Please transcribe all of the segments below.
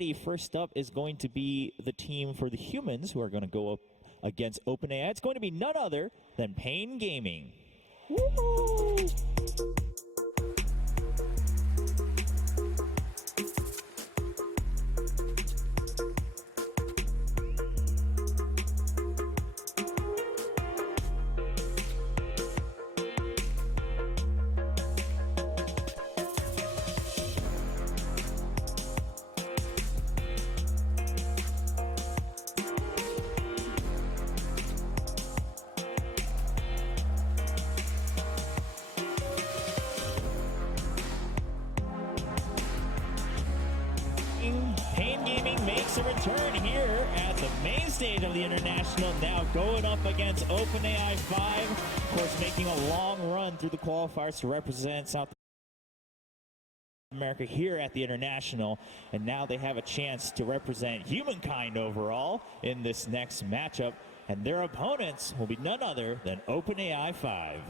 ready. First up is going to be the team for the humans who are going to go up against OpenAI. It's going to be none other than Pain Gaming. Woo-hoo! Pain Gaming makes a return here at the main stage of the International, now going up against OpenAI 5. Of course, making a long run through the qualifiers to represent South America here at the International, and now they have a chance to represent humankind overall in this next matchup, and their opponents will be none other than OpenAI 5.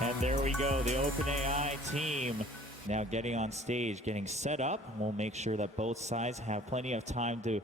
And there we go, the OpenAI team now getting on stage, getting set up. We'll make sure that both sides have plenty of time to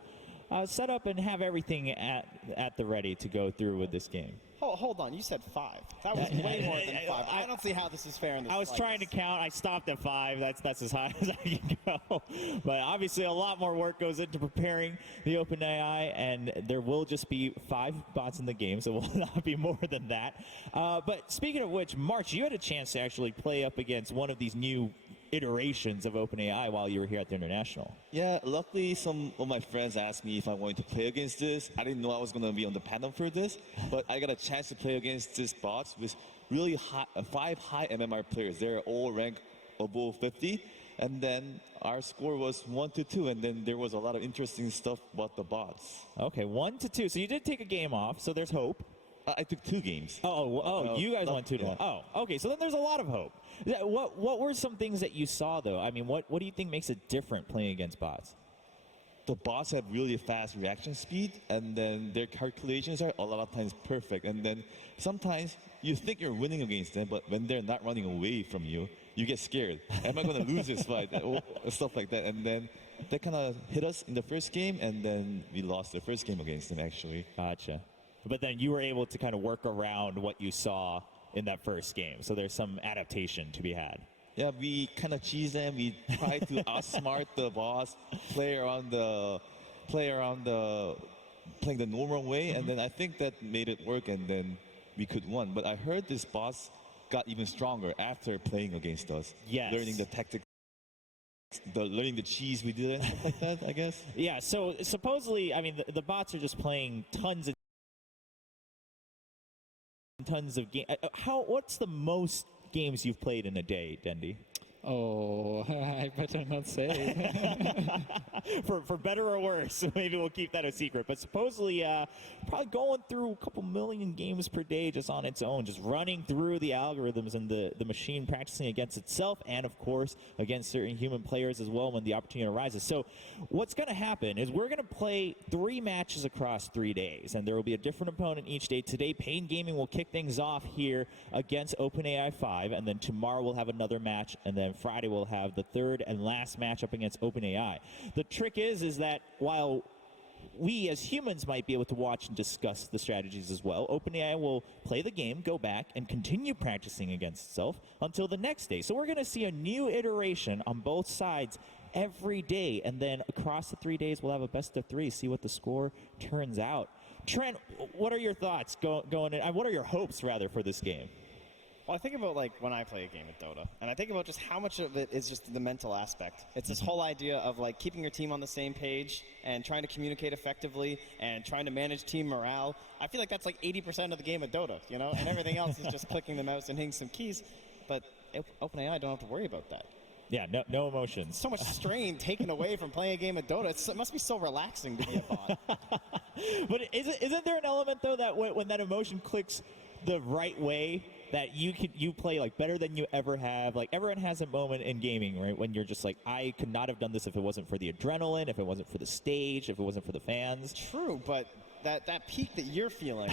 set up and have everything at the ready to go through with this game. Oh, hold on, you said 5. That was way more than 5. I don't see how this is fair in this. I was trying to count. I stopped at 5. That's as high as I can go. But obviously a lot more work goes into preparing the OpenAI, and there will just be 5 bots in the game, so it will not be more than that. But speaking of which, March, you had a chance to actually play up against one of these new iterations of OpenAI while you were here at the International. Yeah, luckily some of my friends asked me if I wanted to play against this. I didn't know I was going to be on the panel for this, but I got a chance to play against this bots with really high, 5 high MMR players. They're all ranked above 50, and then our score was 1-2, and then there was a lot of interesting stuff about the bots. Okay, 1-2. So you did take a game off, so there's hope. I took 2 games. You guys went 2-1. Oh, okay. So then there's a lot of hope. What were some things that you saw, though? I mean, what do you think makes it different playing against bots? The bots have really fast reaction speed, and then their calculations are a lot of times perfect. And then sometimes you think you're winning against them, but when they're not running away from you, you get scared. Am I going to lose this fight? Or stuff like that. And then they kind of hit us in the first game, and then we lost the first game against them, actually. Gotcha. But then you were able to kind of work around what you saw in that first game. So there's some adaptation to be had. Yeah, we kind of cheese them. We try to outsmart the boss, playing the normal way, and then I think that made it work, and then we could win. But I heard this boss got even stronger after playing against us. Yes. Learning the tactics, learning the cheese we did, and stuff like that, I guess. Yeah, so supposedly, I mean, the bots are just playing tons of games. What's the most games you've played in a day, Dendi? Oh, I better not say. for better or worse, maybe we'll keep that a secret. But supposedly, probably going through a couple million games per day just on its own, just running through the algorithms and the machine practicing against itself, and of course against certain human players as well when the opportunity arises. So what's going to happen is we're going to play 3 matches across 3 days, and there will be a different opponent each day. Today, Pain Gaming will kick things off here against OpenAI 5, and then tomorrow we'll have another match, and then Friday we'll have the 3rd and last matchup against OpenAI. The trick is that while we as humans might be able to watch and discuss the strategies as well, OpenAI will play the game, go back, and continue practicing against itself until the next day. So we're going to see a new iteration on both sides every day, and then across the 3 days we'll have a best of 3, see what the score turns out. Trent, what are your thoughts going in? What are your hopes, rather, for this game? Well, I think about like when I play a game of Dota, and I think about just how much of it is just the mental aspect. It's this whole idea of like keeping your team on the same page and trying to communicate effectively and trying to manage team morale. I feel like that's like 80% of the game of Dota, you know, and everything else is just clicking the mouse and hitting some keys. But OpenAI don't have to worry about that. Yeah, no emotions. So much strain taken away from playing a game of Dota. It must be so relaxing to be a bot. But isn't there an element though that when that emotion clicks the right way, that you play like better than you ever have? Like everyone has a moment in gaming, right, when you're just like, I could not have done this if it wasn't for the adrenaline, if it wasn't for the stage, if it wasn't for the fans. True, but that peak that you're feeling,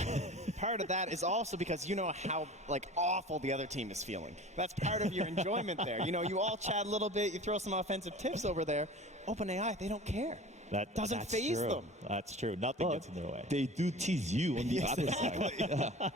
part of that is also because you know how like awful the other team is feeling. That's part of your enjoyment there. You know, you all chat a little bit, you throw some offensive tips over there. OpenAI, they don't care. That doesn't faze them. That's true. Nothing gets in their way. They do tease you on the other side.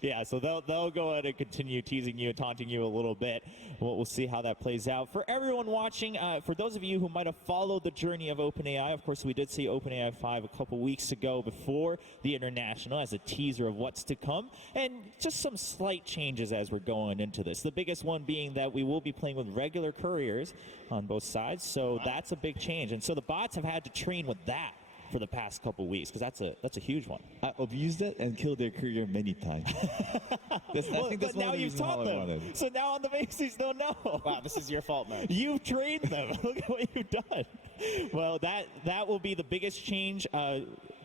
Yeah, so they'll go ahead and continue teasing you and taunting you a little bit. We'll see how that plays out. For everyone watching, for those of you who might have followed the journey of OpenAI, of course, we did see OpenAI 5 a couple weeks ago before the International as a teaser of what's to come, and just some slight changes as we're going into this. The biggest one being that we will be playing with regular couriers on both sides, so that's a big change. And so the bots have had to train with that for the past couple weeks, because that's a huge one. I abused it and killed their career many times. I think that's but now you've taught them. So now on the bases, they'll know. Wow, this is your fault, man. You've trained them. Look at what you've done. Well, that will be the biggest change.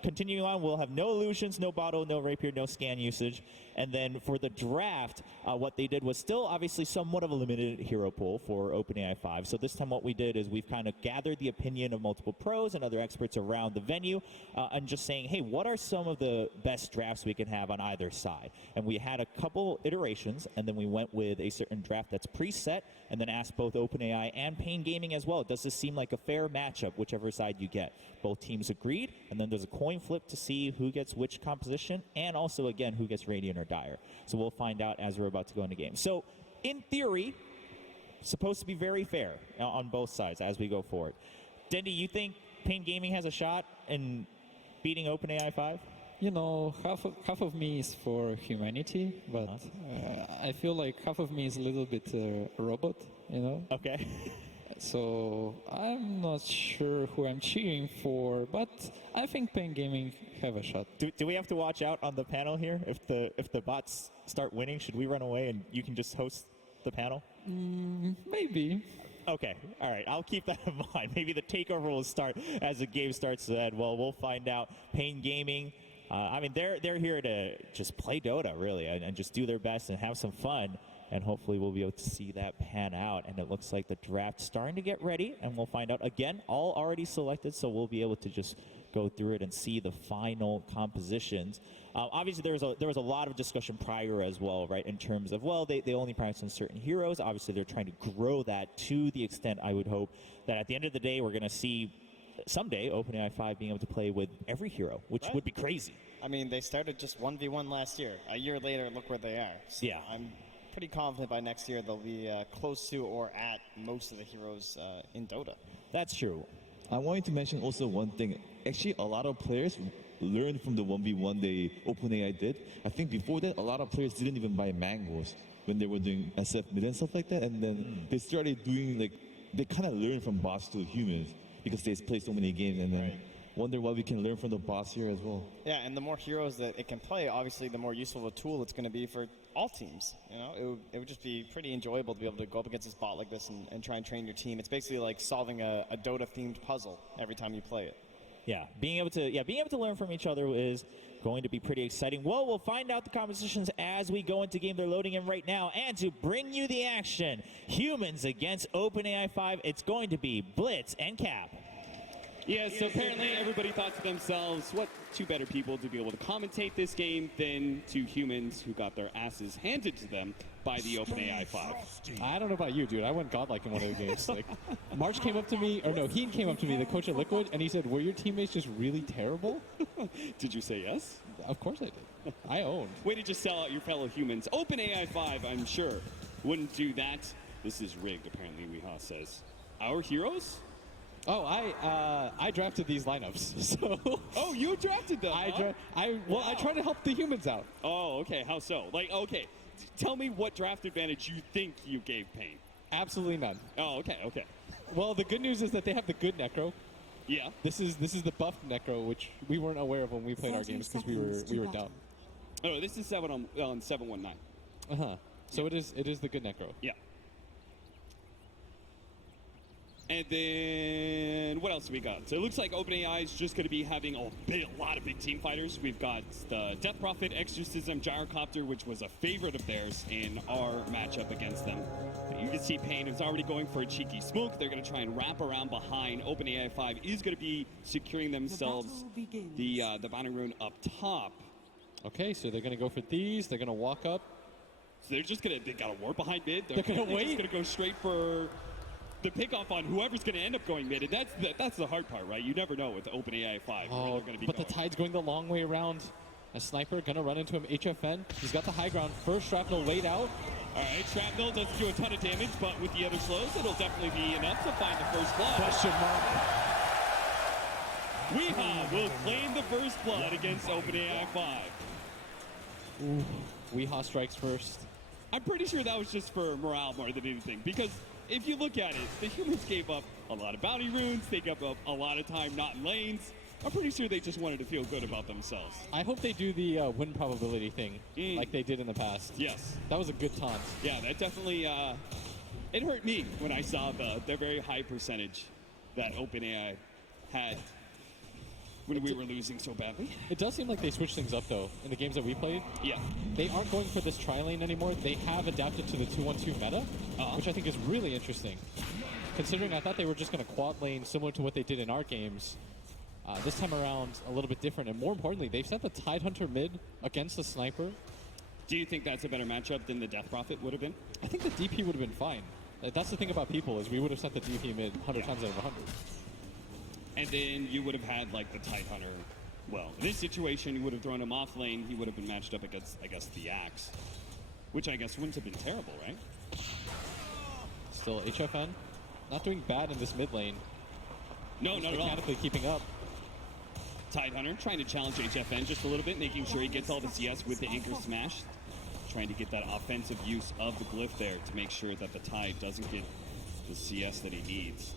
Continuing on, we'll have no illusions, no bottle, no rapier, no scan usage. And then for the draft, what they did was still obviously somewhat of a limited hero pool for OpenAI 5. So this time what we did is we've kind of gathered the opinion of multiple pros and other experts around the venue and just saying, hey, what are some of the best drafts we can have on either side? And we had a couple iterations, and then we went with a certain draft that's preset, and then asked both OpenAI and Pain Gaming as well, does this seem like a fair matchup, whichever side you get? Both teams agreed, and then there's a coin flip to see who gets which composition, and also, again, who gets Radiant or Dire. So we'll find out as we're about to go into game. So, in theory, supposed to be very fair on both sides as we go forward. Dendy, you think Pain Gaming has a shot in beating OpenAI 5? You know, half of me is for humanity, but I feel like half of me is a little bit a robot, you know? Okay. So I'm not sure who I'm cheering for, but I think Pain Gaming have a shot. Do we have to watch out on the panel here? If the bots start winning, should we run away and you can just host the panel? Maybe. Okay, all right, I'll keep that in mind. Maybe the takeover will start as the game starts. Well, we'll find out. Pain Gaming, I mean, they're here to just play Dota, really, and just do their best and have some fun. And hopefully we'll be able to see that pan out. And it looks like the draft's starting to get ready, and we'll find out. Again, all already selected, so we'll be able to just go through it and see the final compositions. Obviously, there was a lot of discussion prior as well, right, in terms of, well, they only practice on certain heroes. Obviously, they're trying to grow that to the extent, I would hope, that at the end of the day, we're going to see someday OpenAI 5 being able to play with every hero, which would be crazy. I mean, they started just 1v1 last year. A year later, look where they are. So Yeah. I'm pretty confident by next year they'll be close to or at most of the heroes in Dota. That's true. I wanted to mention also one thing. Actually, a lot of players learned from the 1v1 OpenAI did. I think before that, a lot of players didn't even buy mangoes when they were doing SF mid and stuff like that. And then they started doing, like, they kind of learned from bots to humans because they play so many games. And then wonder what we can learn from the bots here as well. Yeah, and the more heroes that it can play, obviously the more useful of a tool it's going to be for all teams. You know, it would just be pretty enjoyable to be able to go up against this bot like this and try and train your team. It's basically like solving a Dota-themed puzzle every time you play it. Yeah, being able to learn from each other is going to be pretty exciting. Well, we'll find out the compositions as we go into game. They're loading in right now. And to bring you the action, humans against OpenAI 5, it's going to be Blitz and Cap. Yeah, so apparently everybody thought to themselves, what two better people to be able to commentate this game than two humans who got their asses handed to them by the OpenAI 5. I don't know about you, dude. I went godlike in one of the games. Like, March came up to me, or no, Heen came up to me, the coach at Liquid, and he said, were your teammates just really terrible? Did you say yes? Of course I did. I owned. Way to just sell out your fellow humans. OpenAI 5, I'm sure, wouldn't do that. This is rigged, apparently, Weehaw says. Our heroes? Oh, I drafted these lineups. So Oh, you drafted them. huh? I try to help the humans out. Oh, okay. How so? Like, okay. Tell me what draft advantage you think you gave Pain. Absolutely none. Oh, okay, okay. Well, the good news is that they have the good Necro. Yeah. This is the buffed Necro, which we weren't aware of when we played our games because we were dumb. Oh, this is 7 on 719. So it is the good Necro. Yeah. And then what else do we got? So it looks like OpenAI is just going to be having a lot of big team fighters. We've got the Death Prophet, Exorcism, Gyrocopter, which was a favorite of theirs in our matchup against them. You can see Pain is already going for a cheeky smoke. They're going to try and wrap around behind. OpenAI 5 is going to be securing themselves the bounty rune up top. Okay, so they're going to go for these. They're going to walk up. So they're just going to, they got a ward behind mid. They're gonna just wait. going to go straight for the pickoff on whoever's going to end up going mid. And that's the hard part, right? You never know with OpenAI 5 where Oh, they're going to be but going. the tide's going the long way around. A sniper going to run into him. HFN. He's got the high ground. First shrapnel laid out. All right, Shrapnel doesn't do a ton of damage, but with the other slows, it'll definitely be enough to find the first blood. Question mark. Weehaw will claim the first blood against OpenAI 5. Weehaw strikes first. I'm pretty sure that was just for morale more than anything, because if you look at it, the humans gave up a lot of bounty runes, they gave up a lot of time not in lanes. I'm pretty sure they just wanted to feel good about themselves. I hope they do the win probability thing like they did in the past. Yes. That was a good taunt. Yeah, that definitely, it hurt me when I saw the very high percentage that OpenAI had when we were losing so badly. It does seem like they switched things up, though, in the games that we played. Yeah. They aren't going for this tri-lane anymore. They have adapted to the 2-1-2 meta, which I think is really interesting. Considering I thought they were just going to quad lane similar to what they did in our games. This time around, a little bit different. And more importantly, they've sent the Tidehunter mid against the Sniper. Do you think that's a better matchup than the Death Prophet would have been? I think the DP would have been fine. That's the thing about people, is we would have sent the DP mid 100 times out of 100. And then you would have had, like, the Tidehunter. Well, in this situation, you would have thrown him off lane. He would have been matched up against, I guess, the Axe. Which I guess wouldn't have been terrible, right? Still, HFN, not doing bad in this mid lane. No, not at all. Mechanically keeping up. Tidehunter trying to challenge HFN just a little bit, making sure he gets all the CS with the Anchor Smash. Trying to get that offensive use of the glyph there to make sure that the Tide doesn't get the CS that he needs.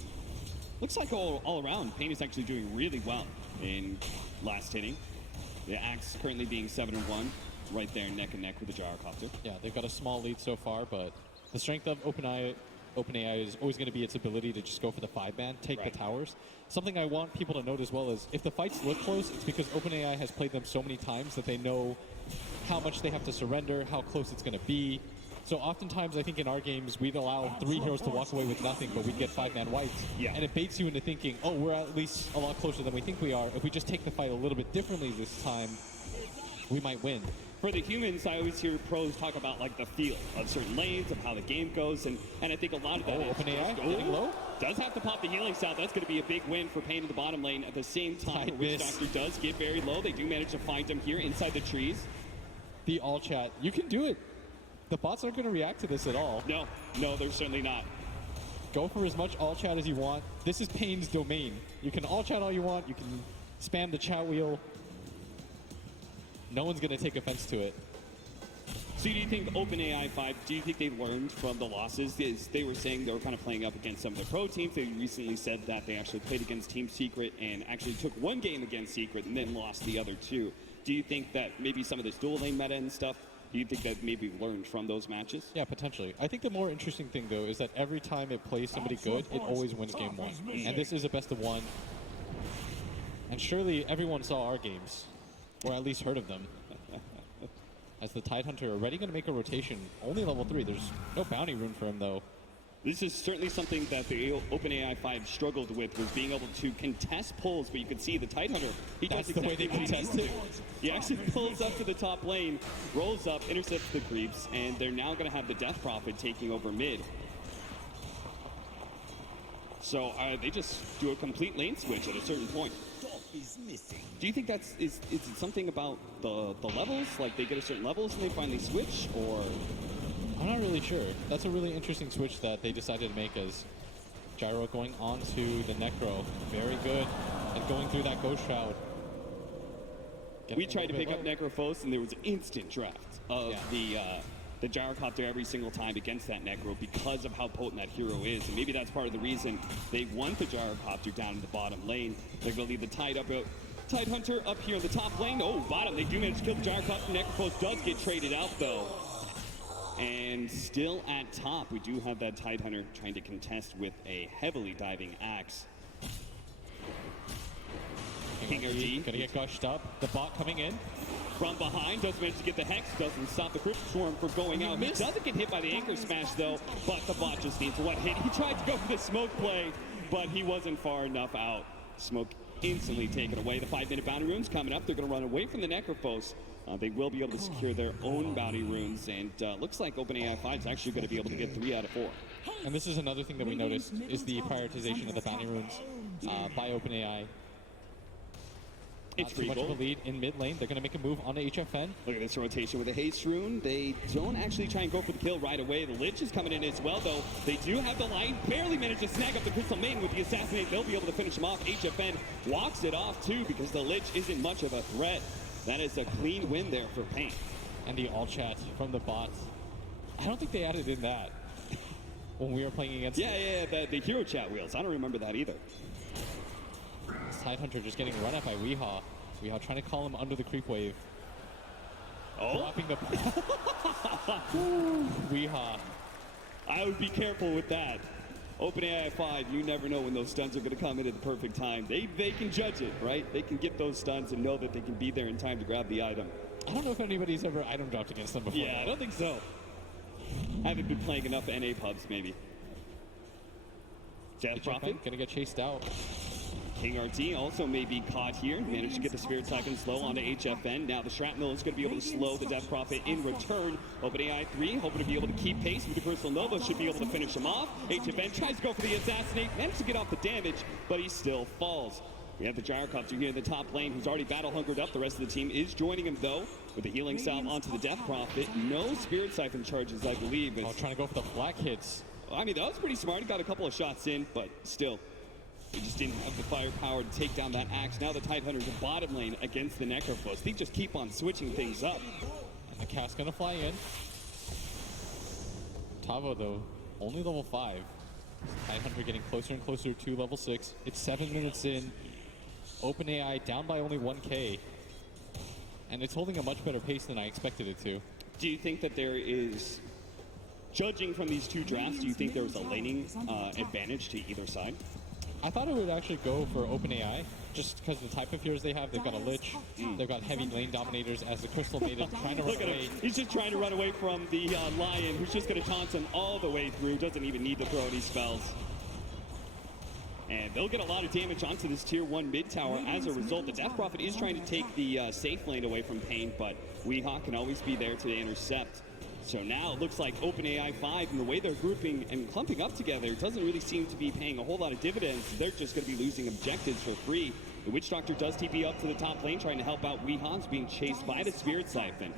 Looks like all around, Pain is actually doing really well in last hitting. The Axe currently being 7-1, right there neck and neck with the Gyrocopter. Yeah, they've got a small lead so far, but the strength of OpenAI is always going to be its ability to just go for the 5-man, take the towers. Something I want people to note as well is if the fights look close, it's because OpenAI has played them so many times that they know how much they have to surrender, how close it's going to be. So oftentimes, I think in our games, we'd allow 3 heroes to walk away with nothing, but we'd get 5-man wipes. Yeah. And it baits you into thinking, oh, we're at least a lot closer than we think we are. If we just take the fight a little bit differently this time, we might win. For the humans, I always hear pros talk about like the feel of certain lanes, of how the game goes, and I think a lot of that is OpenAI just, getting low? Does have to pop the healing out. That's going to be a big win for Pain in the bottom lane. At the same time, Tight Witch miss. Doctor does get very low. They do manage to find him here inside the trees. The all chat, you can do it. The bots aren't going to react to this at all. No, they're certainly not. Go for as much all chat as you want. This is Pain's domain. You can all chat all you want. You can spam the chat wheel. No one's going to take offense to it. So do you think OpenAI 5, do you think they learned from the losses? They were saying they were kind of playing up against some of the pro teams. They recently said that they actually played against Team Secret and actually took one game against Secret and then lost the other 2. Do you think that maybe some of this dual lane meta and stuff, do you think that maybe learned from those matches? Yeah, potentially. I think the more interesting thing, though, is that every time it plays somebody good, it always wins game 1. And this is a best of 1. And surely everyone saw our games, or at least heard of them. As the Tidehunter already going to make a rotation, only level 3. There's no bounty rune for him, though. This is certainly something that the OpenAI 5 struggled with, was being able to contest pulls, but you can see the Tidehunter, he That's does the way exactly they what he contest needs it. to. He actually pulls up to the top lane, rolls up, intercepts the creeps, and they're now going to have the Death Prophet taking over mid. So they just do a complete lane switch at a certain point. Do you think that's is it something about the levels? Like they get a certain levels and they finally switch, or? I'm not really sure. That's a really interesting switch that they decided to make, as Gyro going on to the Necro. Very good. And going through that Ghost Shroud. We tried to pick up Necrophos, and there was instant draft of the Gyrocopter every single time against that Necro because of how potent that hero is. And maybe that's part of the reason they want the Gyrocopter down in the bottom lane. They're going to leave the Tide Hunter up here in the top lane. Oh, bottom. They do manage to kill the Gyrocopter. Necrophos does get traded out, though. And still at top, we do have that Tide Hunter trying to contest with a heavily diving axe. King RD gonna get gushed up. The bot coming in. From behind, does manage to get the Hex, doesn't stop the Crypt Swarm from going out. He doesn't get hit by the Anchor Smash, though, but the bot just needs one hit. He tried to go for the smoke play, but he wasn't far enough out. Smoke instantly taken away. The 5-minute bounty runes coming up. They're going to run away from the Necrophos. They will be able to secure their own bounty runes, and looks like OpenAI 5 is actually going to be able to get 3 out of 4. And this is another thing that we noticed is the prioritization of the bounty runes by OpenAI. It's too much of a lead in mid lane. They're going to make a move on the HFN. Look at this rotation with the Haste Rune. They don't actually try and go for the kill right away. The Lich is coming in as well, though. They do have the Lion. Barely managed to snag up the Crystal Maiden with the Assassinate. They'll be able to finish him off. HFN walks it off, too, because the Lich isn't much of a threat. That is a clean win there for Pain. And the all chat from the bots. I don't think they added in that when we were playing against the hero chat wheels. I don't remember that either. Tide Hunter just getting run at by Weehaw. Weehaw trying to call him under the creep wave. Oh? Dropping the... Weehaw. I would be careful with that. OpenAI 5, you never know when those stuns are going to come in at the perfect time. They can judge it, right? They can get those stuns and know that they can be there in time to grab the item. I don't know if anybody's ever item dropped against them before. Yeah, I don't think so. I haven't been playing enough NA pubs, maybe. Death Prophet gonna get chased out. King RT also may be caught here. Managed to get the Spirit Siphon slow onto HFN. Now the Shrapnel is going to be able to slow the Death Prophet in return. OpenAI 3 hoping to be able to keep pace with the Crystal Nova. Should be able to finish him off. HFN tries to go for the Assassinate. Managed to get off the damage, but he still falls. We have the Gyrocopter here in the top lane, who's already battle hungered up. The rest of the team is joining him, though, with the healing salve onto the Death Prophet. No Spirit Siphon charges, I believe. Trying to go for the flak hits. I mean, that was pretty smart. He got a couple of shots in, but still. He just didn't have the firepower to take down that axe. Now the Tide Hunter's in bottom lane against the Necrophos. They just keep on switching things up. And the cast gonna fly in. Tavo, though, only level 5. Tide Hunter getting closer and closer to level 6. It's 7 minutes in. OpenAI down by only 1K. And it's holding a much better pace than I expected it to. Do you think that there is, judging from these two drafts, do you think there was a laning advantage to either side? I thought it would actually go for OpenAI, just because the type of heroes they have. They've got a Lich, they've got heavy lane dominators as the Crystal Maiden trying to run Look at away. him. He's just trying to run away from the Lion, who's just going to taunt him all the way through. Doesn't even need to throw any spells. And they'll get a lot of damage onto this tier 1 mid tower as a result. The Death Prophet is trying to take the safe lane away from Pain, but Weehaw can always be there to intercept. So now it looks like OpenAI 5 and the way they're grouping and clumping up together doesn't really seem to be paying a whole lot of dividends. They're just going to be losing objectives for free. The Witch Doctor does TP up to the top lane, trying to help out Weehaw's being chased by the Spirit Siphon.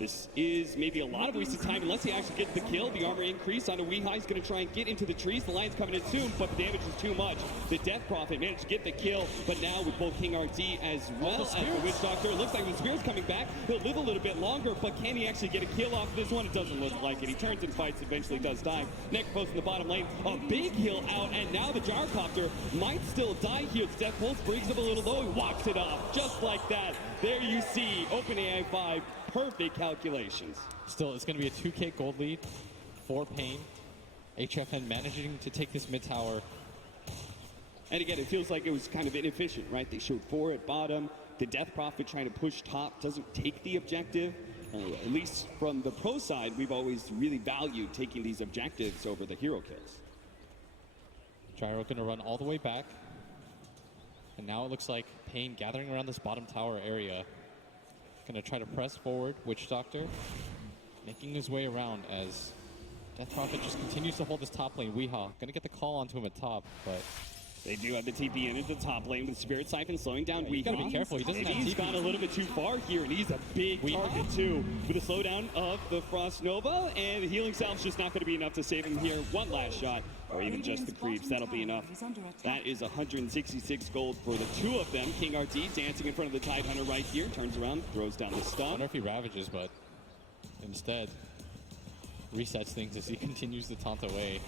This is maybe a lot of wasted time unless he actually gets the kill. The armor increase onto Weehaw. He's going to try and get into the trees. The Lion's coming in soon, but the damage is too much. The Death Prophet managed to get the kill, but now with both King RT as well as the Witch Doctor, it looks like the Spirit's coming back. He'll live a little bit longer, but can he actually get a kill off of this one? It doesn't look like it. He turns and fights, eventually does die. Necrophos in the bottom lane. A big heal out, and now the Gyrocopter might still die here. The Death Pulse brings him a little low. He walks it off just like that. There you see OpenAI 5. Perfect calculations. Still, it's going to be a 2K gold lead for Pain. HFN managing to take this mid tower. And again, it feels like it was kind of inefficient, right? They showed 4 at bottom. The Death Prophet trying to push top doesn't take the objective. At least from the pro side, we've always really valued taking these objectives over the hero kills. Gyro going to run all the way back. And now it looks like Pain gathering around this bottom tower area. Going to try to press forward. Witch Doctor making his way around as Death Prophet just continues to hold this top lane. Weehaw going to get the call onto him at top, but They do have the TP in into the top lane with Spirit Siphon slowing down You gotta be Weehaw. careful, he doesn't have He's TP. gone a little bit too far here, and he's a big target too. With the slowdown of the Frost Nova, and the healing salve's just not going to be enough to save him here. One last shot, or even just the creeps, that'll be enough. That is 166 gold for the two of them. King RT dancing in front of the Tidehunter right here, turns around, throws down the I stun. wonder if he ravages, but instead resets things as he continues to taunt away.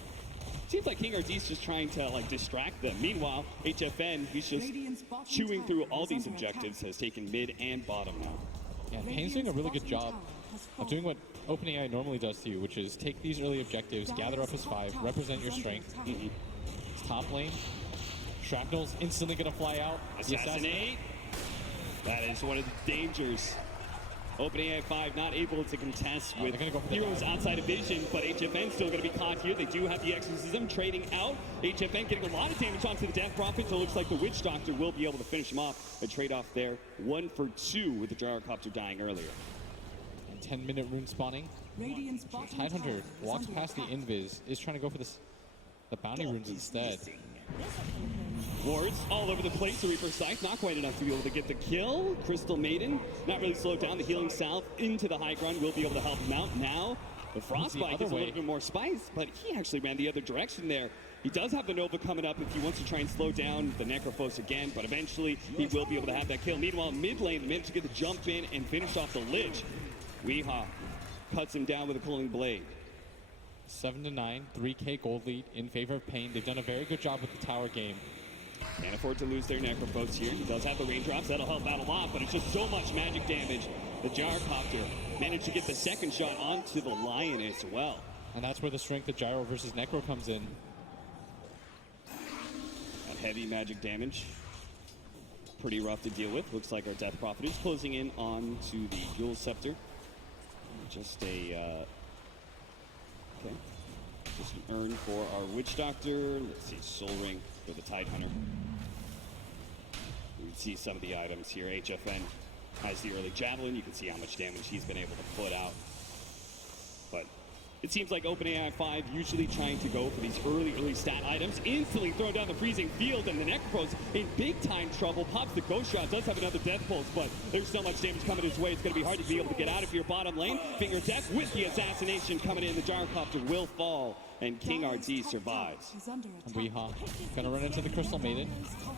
Seems like King RT's just trying to like distract them. Meanwhile, HFN, who's just chewing through all these objectives, has taken mid and bottom now. Yeah, Pain's doing a really good job of doing what OpenAI normally does to you, which is take these early objectives, gather up his 5, represent your strength. It's top lane. Shrapnel's instantly gonna fly out. The Assassinate. That is one of the dangers. OpenAI 5 not able to contest with they're gonna go for the heroes outside of vision, but HFN still going to be caught here. They do have the exorcism trading out. HFN getting a lot of damage onto the Death Prophet, so it looks like the Witch Doctor will be able to finish him off. A trade-off there, 1 for 2 with the Gyrocopter dying earlier. And 10-minute rune spawning. Tidehunter walks past the invis, is trying to go for this, the bounty runes instead. Wards all over the place. The Reaper Scythe not quite enough to be able to get the kill. Crystal Maiden not really slowed down. The healing south into the high ground will be able to help him out. Now the Frostbite is a little bit more spice, but he actually ran the other direction there. He does have the Nova coming up if he wants to try and slow down the Necrophos again, but eventually he will be able to have that kill. Meanwhile, mid lane, they managed to get the jump in and finish off the Lich. Weehaw cuts him down with a Cooling Blade. 7-9, 3K gold lead in favor of Pain. They've done a very good job with the tower game. Can't afford to lose their Necrophos here. He does have the raindrops. That'll help out a lot, but it's just so much magic damage. The Gyrocopter managed to get the second shot onto the Lion as well. And that's where the strength of Gyro versus Necro comes in. That heavy magic damage. Pretty rough to deal with. Looks like our Death Prophet is closing in on to the Dual Scepter. Just a... okay. Just an urn for our Witch Doctor. Let's see, Soul Ring for the Tidehunter. You can see some of the items here. HFN has the early Javelin. You can see how much damage he's been able to put out. But it seems like OpenAI 5 usually trying to go for these early stat items. Instantly throw down the freezing field, and the Necropros in big time trouble. Pops the Ghost Shot, does have another Death Pulse, but there's so much damage coming his way. It's going to be hard to be able to get out of your bottom lane. Finger Death with the assassination coming in. The Gyrocopter will fall, and King RT survives. And Weehaw gonna run into the Crystal Maiden.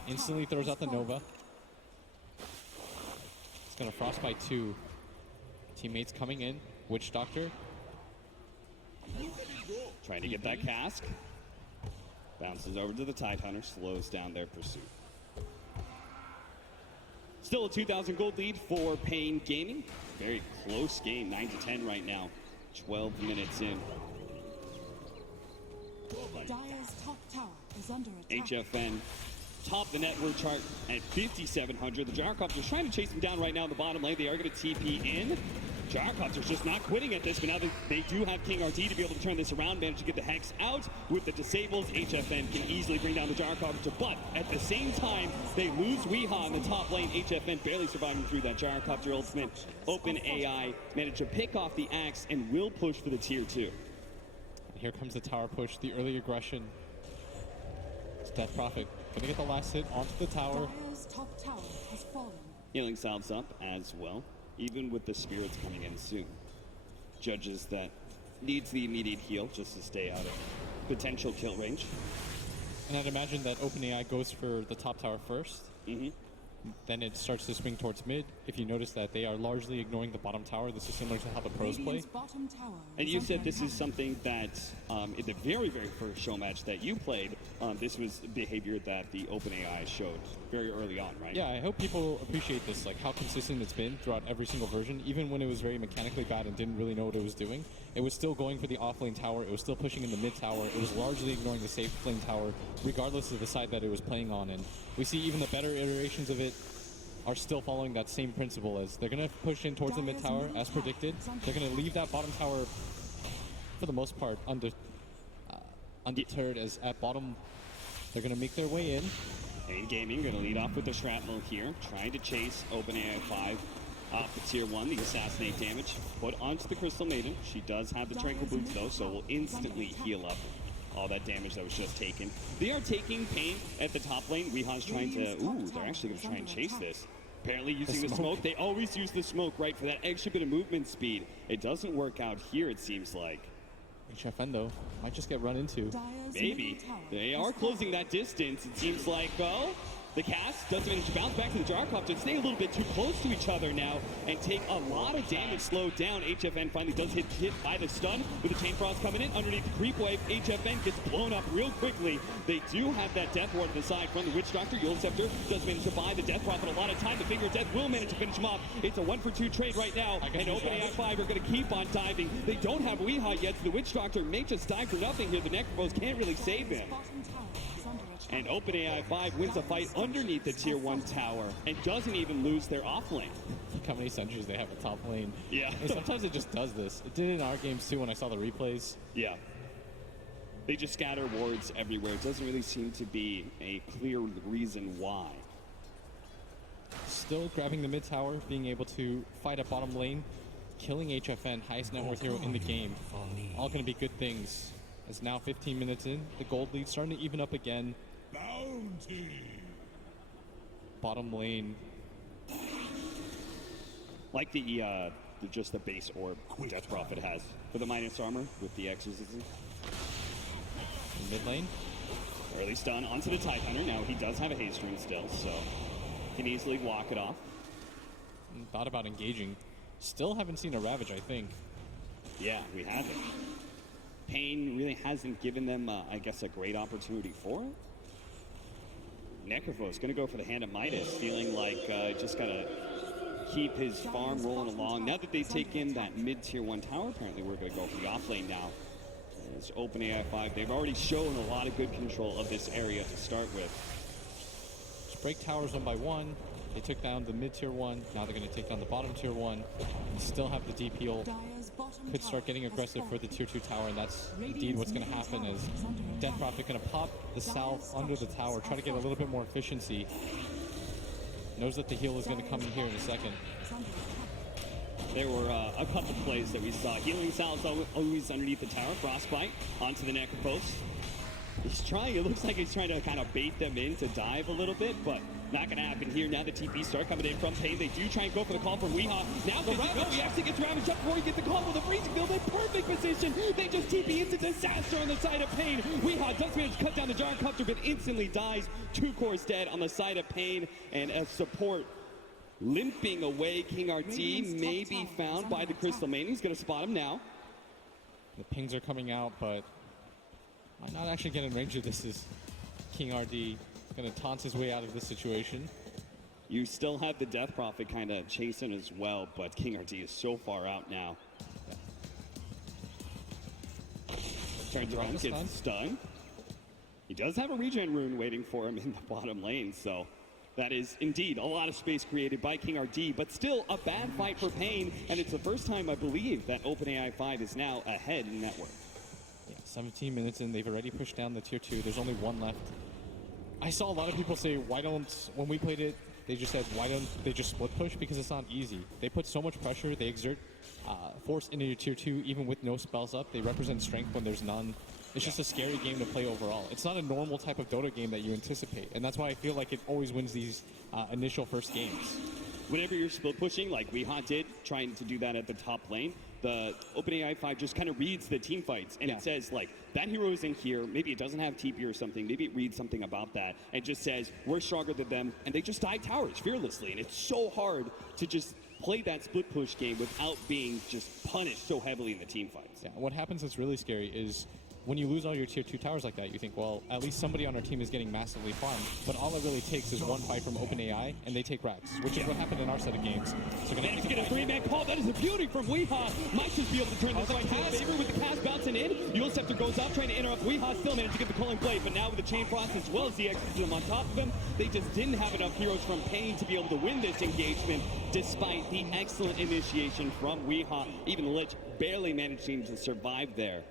Instantly throws out the Nova. It's gonna Frostbite 2. Teammates coming in. Witch Doctor. Trying to get that cask. Bounces over to the Tidehunter, slows down their pursuit. Still a 2,000 gold lead for Pain Gaming. Very close game, 9-10 right now. 12 minutes in. Dire's top tower is under attack. HFN top the network chart at 5,700. The Gyrocopter's trying to chase him down right now in the bottom lane. They are going to TP in. Gyrocopter's just not quitting at this, but now they do have King RT to be able to turn this around, manage to get the Hex out with the disables. HFN can easily bring down the Gyrocopter, but at the same time, they lose Weehaw in the top lane. HFN barely surviving through that Gyrocopter ultimate. OpenAI managed to pick off the axe and will push for the tier 2. And here comes the tower push, the early aggression. It's Death Prophet gonna get the last hit onto the tower. Dire's top tower has fallen. Healing salves up as well, even with the spirits coming in soon. Judges that needs the immediate heal just to stay out of potential kill range. And I'd imagine that OpenAI goes for the top tower first. Then it starts to swing towards mid. If you notice that they are largely ignoring the bottom tower, this is similar to how the pros play. Radiant's bottom tower And is you under said this is attack. something that in the very first show match that you played, this was behavior that the OpenAI showed very early on, right? Yeah, I hope people appreciate this, like how consistent it's been throughout every single version. Even when it was very mechanically bad and didn't really know what it was doing, it was still going for the off-lane tower. It was still pushing in the mid tower. It was largely ignoring the safe lane tower, regardless of the side that it was playing on. And we see even the better iterations of it are still following that same principle, as they're going to push in towards the mid tower as predicted. They're going to leave that bottom tower, for the most part, undeterred, as at bottom they're going to make their way in. Pain Gaming going to lead off with the shrapnel here, trying to chase OpenAI 5 off the tier 1. The assassinate damage put onto the Crystal Maiden. She does have the Tranquil Boots though, so will instantly heal up. all that damage that was just taken. They are taking Pain at the top lane. Weeha's trying to, ooh, they're actually going to try and chase this. Apparently using the smoke. They always use the smoke, right, for that extra bit of movement speed. It doesn't work out here, it seems like. HFN, though, might just get run into. Dire's Maybe. middle tower They has are fallen. closing that distance. It seems like, oh, the cast doesn't manage to bounce back to the Gyrocopter. Stay a little bit too close to each other now and take a lot of damage slowed down. HFN finally does hit by the stun with the Chain Frost coming in underneath the creep wave. HFN gets blown up real quickly. They do have that Death Ward to the side from the Witch Doctor. Yule Scepter does manage to buy the Death Prophet a lot of time. The Finger of Death will manage to finish him off. It's a 1-for-2 trade right now. And OpenAI 5 are going to keep on diving. They don't have Weeha yet, so the Witch Doctor may just die for nothing here. The Necropose can't really save him. Bottom tower is under attack. And OpenAI 5 wins a fight underneath the Tier 1 tower and doesn't even lose their off lane. Look how many sentries they have at top lane. Yeah. And sometimes it just does this. It did it in our games too when I saw the replays. Yeah. They just scatter wards everywhere. It doesn't really seem to be a clear reason why. Still grabbing the mid tower, being able to fight at bottom lane, killing HFN, highest net worth hero in the game. All going to be good things. As now 15 minutes in, the gold lead starting to even up again. Bottom lane. Like just the base orb Death Prophet has for the minus armor with the exorcism. Mid lane. Early stun onto the Tide Hunter. Now he does have a haste rune still, so can easily walk it off. Thought about engaging. Still haven't seen a Ravage, I think. Yeah, we haven't. Pain really hasn't given them, I guess, a great opportunity for it. Necrophos going to go for the Hand of Midas, feeling like just got to keep his farm rolling along. Now that they've taken that mid-tier 1 tower, apparently we're going to go for the off-lane now. It's OpenAI 5. They've already shown a lot of good control of this area to start with. Just break towers one by one. They took down the mid-tier 1. Now they're going to take down the bottom tier 1. And still have the deep heal. Dire's bottom Could tower start getting has aggressive for fallen. the tier 2 tower, and that's indeed what's going to happen is Death Prophet going to pop the salve under the tower, try to get a little bit more efficiency. Knows that the heal is going to come in here in a second. Is under attack. There were a couple plays that we saw. Healing Sal's always underneath the tower. Frostbite onto the Necropos. He's trying, it looks like he's trying to kind of bait them in to dive a little bit, but not going to happen here. Now the TP start coming in from Pain. They do try and go for the call from Weeha. Now the Ravage, he actually gets ravaged up before he gets the call for the freezing field in perfect position. They just TP into disaster on the side of Pain. Weeha does manage to cut down the Gyrocopter, but instantly dies. 2 cores dead on the side of Pain, and as support limping away. King RT may be found by the Crystal Maiden. He's going to spot him now. The pings are coming out, but might not actually get in range of this. Is King RD going to taunt his way out of this situation? You still have the Death Prophet kind of chasing as well, but King RT is so far out now. Turns around, gets stunned. He does have a regen rune waiting for him in the bottom lane, so that is indeed a lot of space created by King RD, but still a bad fight for Pain, and it's the first time I believe that OpenAI 5 is now ahead in network. Yeah, 17 minutes in, they've already pushed down the tier 2. There's only 1 left. I saw a lot of people say, why don't, when we played it, they just said, why don't they just split push? Because it's not easy. They put so much pressure, they exert force into your tier 2, even with no spells up. They represent strength when there's none. It's just a scary game to play overall. It's not a normal type of Dota game that you anticipate, and that's why I feel like it always wins these initial first games. Whenever you're split pushing, like Weeha did, trying to do that at the top lane, the OpenAI 5 just kind of reads the team fights, and it says, like, that hero is in here, maybe it doesn't have TP or something, maybe it reads something about that, and just says, we're stronger than them, and they just die towers fearlessly, and it's so hard to just play that split push game without being just punished so heavily in the team fights. Yeah, what happens that's really scary is when you lose all your tier 2 towers like that, you think, well, at least somebody on our team is getting massively farmed. But all it really takes is one fight from OpenAI, and they take racks, which is what happened in our set of games. So Managed to get a 3-man call. That is a beauty from Weeha. Might just be able to turn this fight to his favor with the cast bouncing in. Yule Scepter goes up, trying to interrupt. Weeha still managed to get the calling blade, but now with the Chain Frost as well as the exorcism on top of them, they just didn't have enough heroes from Pain to be able to win this engagement, despite the excellent initiation from Weeha. Even the Lich barely managing to survive there.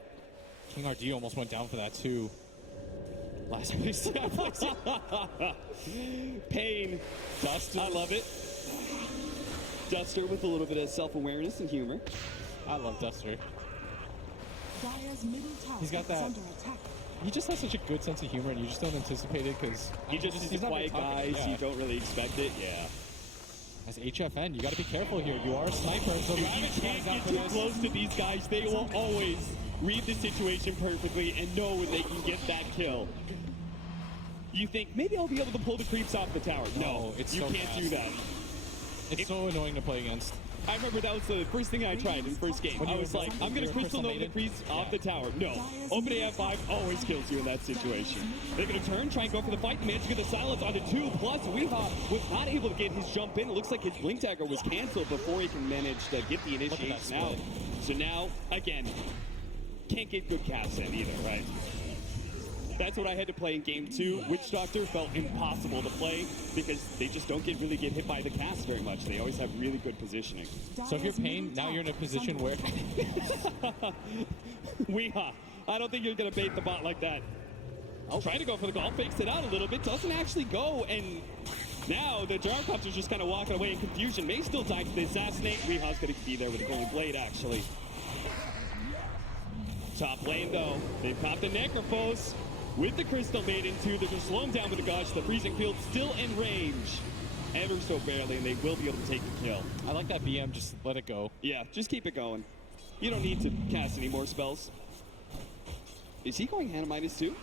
King RD almost went down for that too. Last place. Pain. Duster. I love it. Duster with a little bit of self-awareness and humor. I love Duster. Dire's middle tower He's got is that under attack. he just has such a good sense of humor, and you just don't anticipate it because He just is a quiet guy, so you don't really expect it. Yeah. As HFN, you got to be careful here. You are a sniper, so You can't get too close to these guys. They will always read the situation perfectly and know when they can get that kill. You think, maybe I'll be able to pull the creeps off the tower. No, it's you so can't do that. It's so annoying to play against. I remember that was the first thing I tried in the first game. I was like, I'm going to Crystal Nova the creeps off the tower. No. OpenAI 5 always kills you in that situation. They're going to turn, try and go for the fight. Manage to get the silence onto 2. Plus, Weehaw was not able to get his jump in. It looks like his Blink Dagger was canceled before he can manage to get the initiation out. So now, again, can't get good casts in either, right? That's what I had to play in game 2. Witch Doctor felt impossible to play because they just don't really get hit by the cast very much. They always have really good positioning. So if you're Pain, now you're in a position where... Weehaw, I don't think you're going to bait the bot like that. I'll try to go for the call, fakes it out a little bit, doesn't actually go, and now the Gyrocopter's just kind of walking away in confusion. May still die to the assassinate. Weehaw's going to be there with a golden blade, actually. Top lane, though. They've caught the Necrophos. With the Crystal Maiden, too, they're going to slow him down with the Gush. The Freezing Field still in range. Ever so barely, and they will be able to take the kill. I like that BM, just let it go. Yeah, just keep it going. You don't need to cast any more spells. Is he going Hanamitis, too?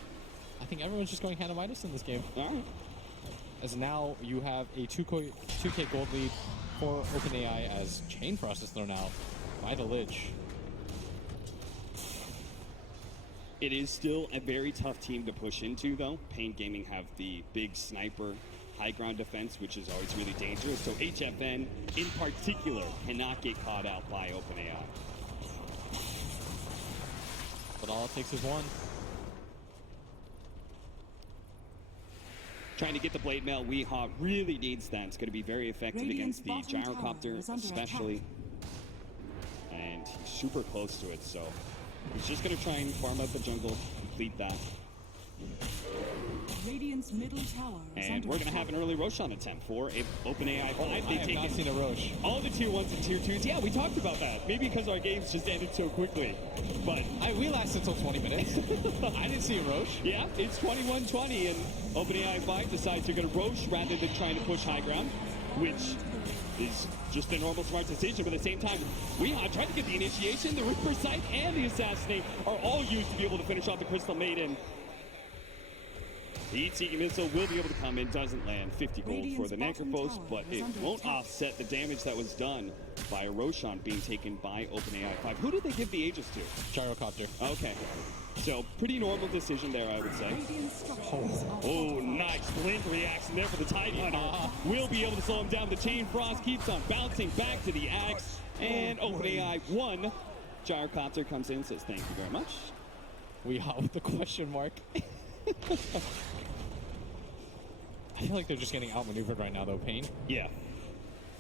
I think everyone's just going Hanamitis in this game. All right. As now you have a 2K gold lead for OpenAI as Chain Frost is thrown out by the Lich. It is still a very tough team to push into, though. Pain Gaming have the big sniper high ground defense, which is always really dangerous. So HFN, in particular, cannot get caught out by OpenAI. But all it takes is one. Trying to get the Blade Mail, Weehaw really needs that. It's going to be very effective Radiant's against the bottom tower Gyrocopter, is under especially. And he's super close to it, so he's just going to try and farm out the jungle, complete that. Radiant's middle tower is And under we're going to attack. have an early Roshan attempt for OpenAI 5. I They've have not taken seen a Roche. all the tier 1s and tier 2s. Yeah, we talked about that. Maybe because our games just ended so quickly. But We lasted until 20 minutes. I didn't see a Roche. yeah, it's 21-20, and OpenAI 5 decides they're going to Roche rather than trying to push high ground, which is just a normal smart decision. But at the same time, Weehaw tried to get the initiation. The Reaper Sight and the Assassinate are all used to be able to finish off the Crystal Maiden. The Heat-Seeking Missile will be able to come in, doesn't land. 50 gold for the Necrophos, but it won't offset the damage that was done by a Roshan being taken by OpenAI 5. Who did they give the Aegis to? Gyrocopter. Okay. So, pretty normal decision there, I would say. Radiant structures are Oh, nice blink reaction there for the Tidehunter. Will be able to slow him down. The Chain Frost keeps on bouncing back to the Axe. And OpenAI 1. Gyrocopter comes in and says, thank you very much. We hot with the question mark. I feel like they're just getting outmaneuvered right now, though, Pain. Yeah.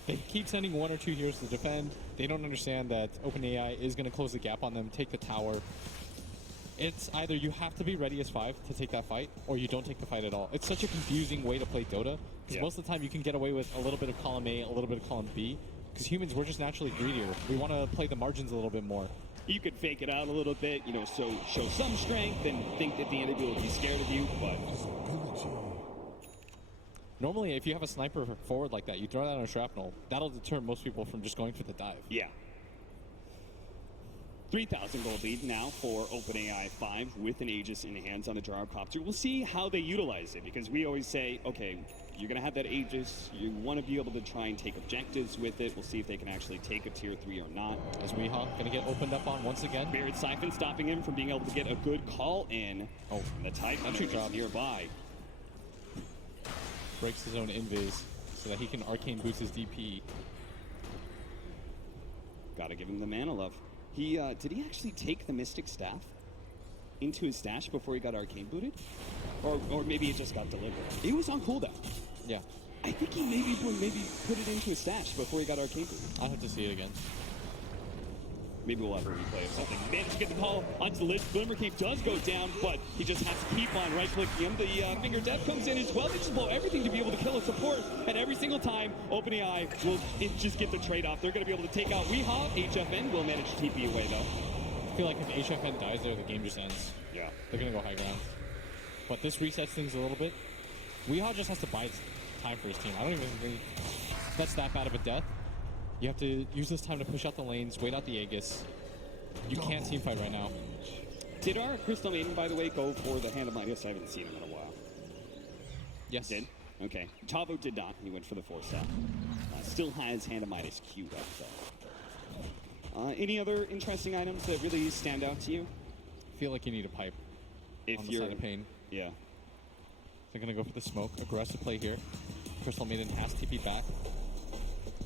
They keep sending 1 or 2 heroes to defend. They don't understand that OpenAI is going to close the gap on them, take the tower. It's either you have to be ready as 5 to take that fight, or you don't take the fight at all. It's such a confusing way to play Dota, because most of the time you can get away with a little bit of column A, a little bit of column B, because humans, we're just naturally greedier. We want to play the margins a little bit more. You could fake it out a little bit, you know, so show some strength and think that the enemy will be scared of you, but Normally, if you have a sniper forward like that, you throw that on a shrapnel. That'll deter most people from just going for the dive. yeah. 3,000 gold lead now for OpenAI 5 with an Aegis in hands on the Gyrocopter. We'll see how they utilize it, because we always say, okay, you're going to have that Aegis. You want to be able to try and take objectives with it. We'll see if they can actually take a tier 3 or not. As Weehaw going to get opened up on once again. Buried Siphon stopping him from being able to get a good call in. Oh, And the Tidehunter entry is drop. nearby. Breaks his own invis so that he can arcane boost his DP. Gotta give him the mana love. He did he actually take the Mystic Staff into his stash before he got arcane booted? Or maybe it just got delivered. It was on cooldown. Yeah, I think he maybe put it into his stash before he got arcane booted. I'll have to see it again. Maybe we'll have a replay or something. Managed to get the call onto the list. Glimmer Cape does go down, but he just has to keep on right-clicking him. The Finger Death comes in as well. They just blow everything to be able to kill a support. And every single time, OpenAI will just get the trade-off. They're going to be able to take out Weehaw. HFN will manage to TP away, though. feel like if HFN dies there, the game just ends. Yeah. They're going to go high ground. But this resets things a little bit. Weehaw just has to buy time for his team. I don't even think that's that bad of a death. You have to use this time to push out the lanes, wait out the Aegis. You can't team fight right now. Did our Crystal Maiden, by the way, go for the Hand of Midas? I haven't seen him in a while. Yes. Did? Okay. Tavo did not. He went for the 4-staff. Still has Hand of Midas queued up, though. Any other interesting items that really stand out to you? I feel like you need a pipe If on the you're side of Pain. Yeah. They're going to go for the smoke. Aggressive play here. Crystal Maiden has TP back.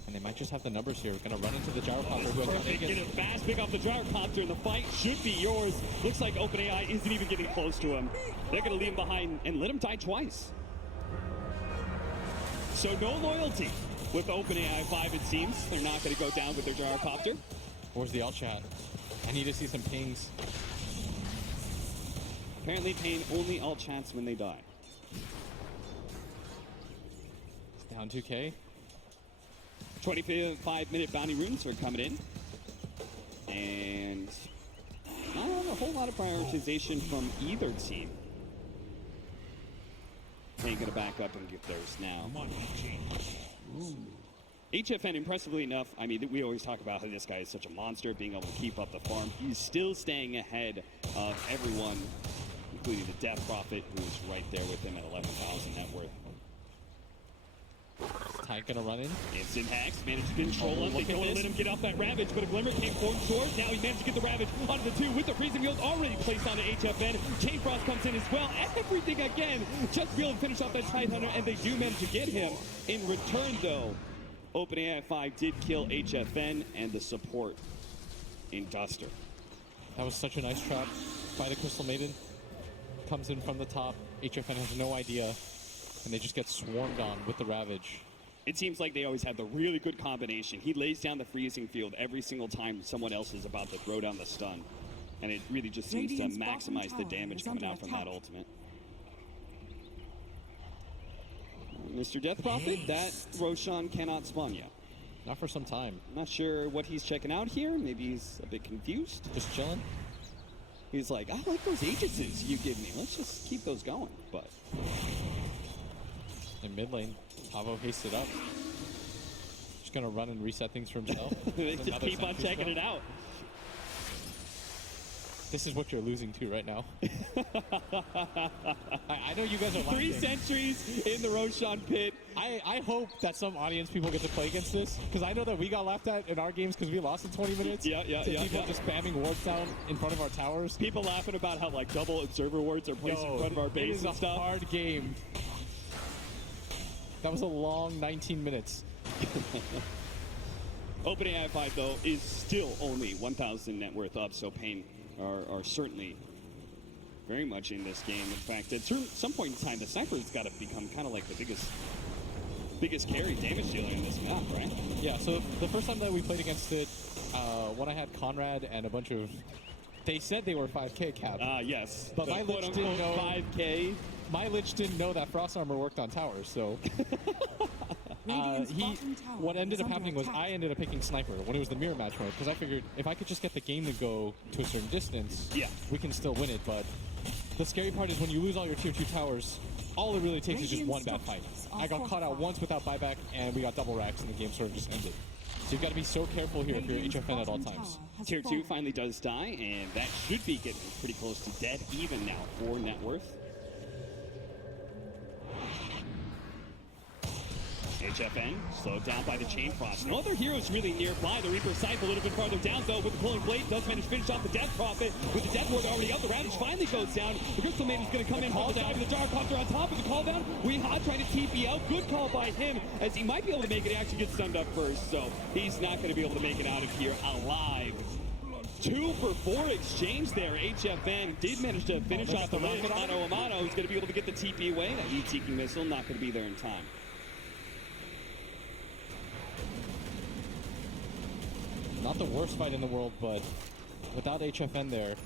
And they might just have the numbers here. We're going to run into the Gyrocopter who has Perfect. Get a fast pick off the Gyrocopter, and the fight should be yours. Looks like OpenAI isn't even getting close to him. They're going to leave him behind and let him die twice. So no loyalty with OpenAI 5, it seems. They're not going to go down with their Gyrocopter. Where's the alt chat? I need to see some pings. Apparently Pain only all chats when they die. It's down 2K. 25-minute bounty runes are coming in. And not a whole lot of prioritization from either team. Pain gonna back up and get theirs now. HFN, impressively enough, I mean, we always talk about how this guy is such a monster, being able to keep up the farm. He's still staying ahead of everyone, including the Death Prophet, who's right there with him at 11,000 net worth. Tide gonna run in. Instant hacks, managed to control him. They look at don't this. let him get off that Ravage, but a Glimmer came forward short. Now he managed to get the Ravage onto the 2 with the Freezing Yield already placed onto HFN. Chain Frost comes in as well. Everything again, just to be able to finish off that Tide Hunter, and they do manage to get him. In return, though, OpenAI 5 did kill HFN and the support in Duster. That was such a nice trap by the Crystal Maiden. Comes in from the top. HFN has no idea. And they just get swarmed on with the Ravage. It seems like they always have the really good combination. He lays down the freezing field every single time someone else is about to throw down the stun. And it really just seems to Radiant's bottom maximize the tower damage is coming under out from that attack. ultimate. Mr. Death Prophet, that Roshan cannot spawn yet. Not for some time. Not sure what he's checking out here. Maybe he's a bit confused. Just chilling. He's like, I like those Aegises you give me. Let's just keep those going. But In mid lane, Tavo hasted up. Just gonna run and reset things for himself. they just keep on checking it out. This is what you're losing to right now. I know you guys are laughing. 3 centuries in the Roshan pit. I hope that some audience people get to play against this, because I know that we got laughed at in our games because we lost in 20 minutes. Yeah. People just spamming wards down in front of our towers. People laughing about how like double observer wards are placed in front of our it base is and a stuff. hard game. That was a long 19 minutes. OpenAI 5 though is still only 1,000 net worth up, so Pain are certainly very much in this game. In fact, at some point in time, the Sniper's got to become kind of like the biggest carry damage dealer in this map, right? Yeah, so the first time that we played against it, when I had Conrad and a bunch of... They said they were 5k cap. Yes. But the my Lich didn't know... 5K. My Lich didn't know that Frost Armor worked on towers, so... Radiant's bottom tower what ended is up under happening was attack. I ended up picking Sniper when it was the mirror match mode, because I figured if I could just get the game to go to a certain distance, Yeah. we can still win it. But the scary part is when you lose all your tier 2 towers, all it really takes is just one bad fight. I got caught out once without buyback, and we got double racks, and the game sort of just ended. So you've got to be so careful here if you're Radiant's HFN at all bottom times. tower has Tier 2 fallen. finally does die, and that should be getting pretty close to dead even now for net worth. HFN slowed down by the Chain Frost. No other heroes really nearby. The Reaper Scythe a little bit farther down, though, with the Pulling Blade. Does manage to finish off the Death Prophet. With the Death Ward already up, the Ravage finally goes down. The Crystal Maiden's going to come in from the side with the Gyrocopter on top of the call down. Weehaw trying to TP out. Good call by him, as he might be able to make it. He actually gets stunned up first, so he's not going to be able to make it out of here alive. 2 for 4 exchange there. HFN did manage to finish off the rocket on Amano, who's going to be able to get the TP away. That heat-seeking missile not going to be there in time. Not the worst fight in the world, but without HFN there,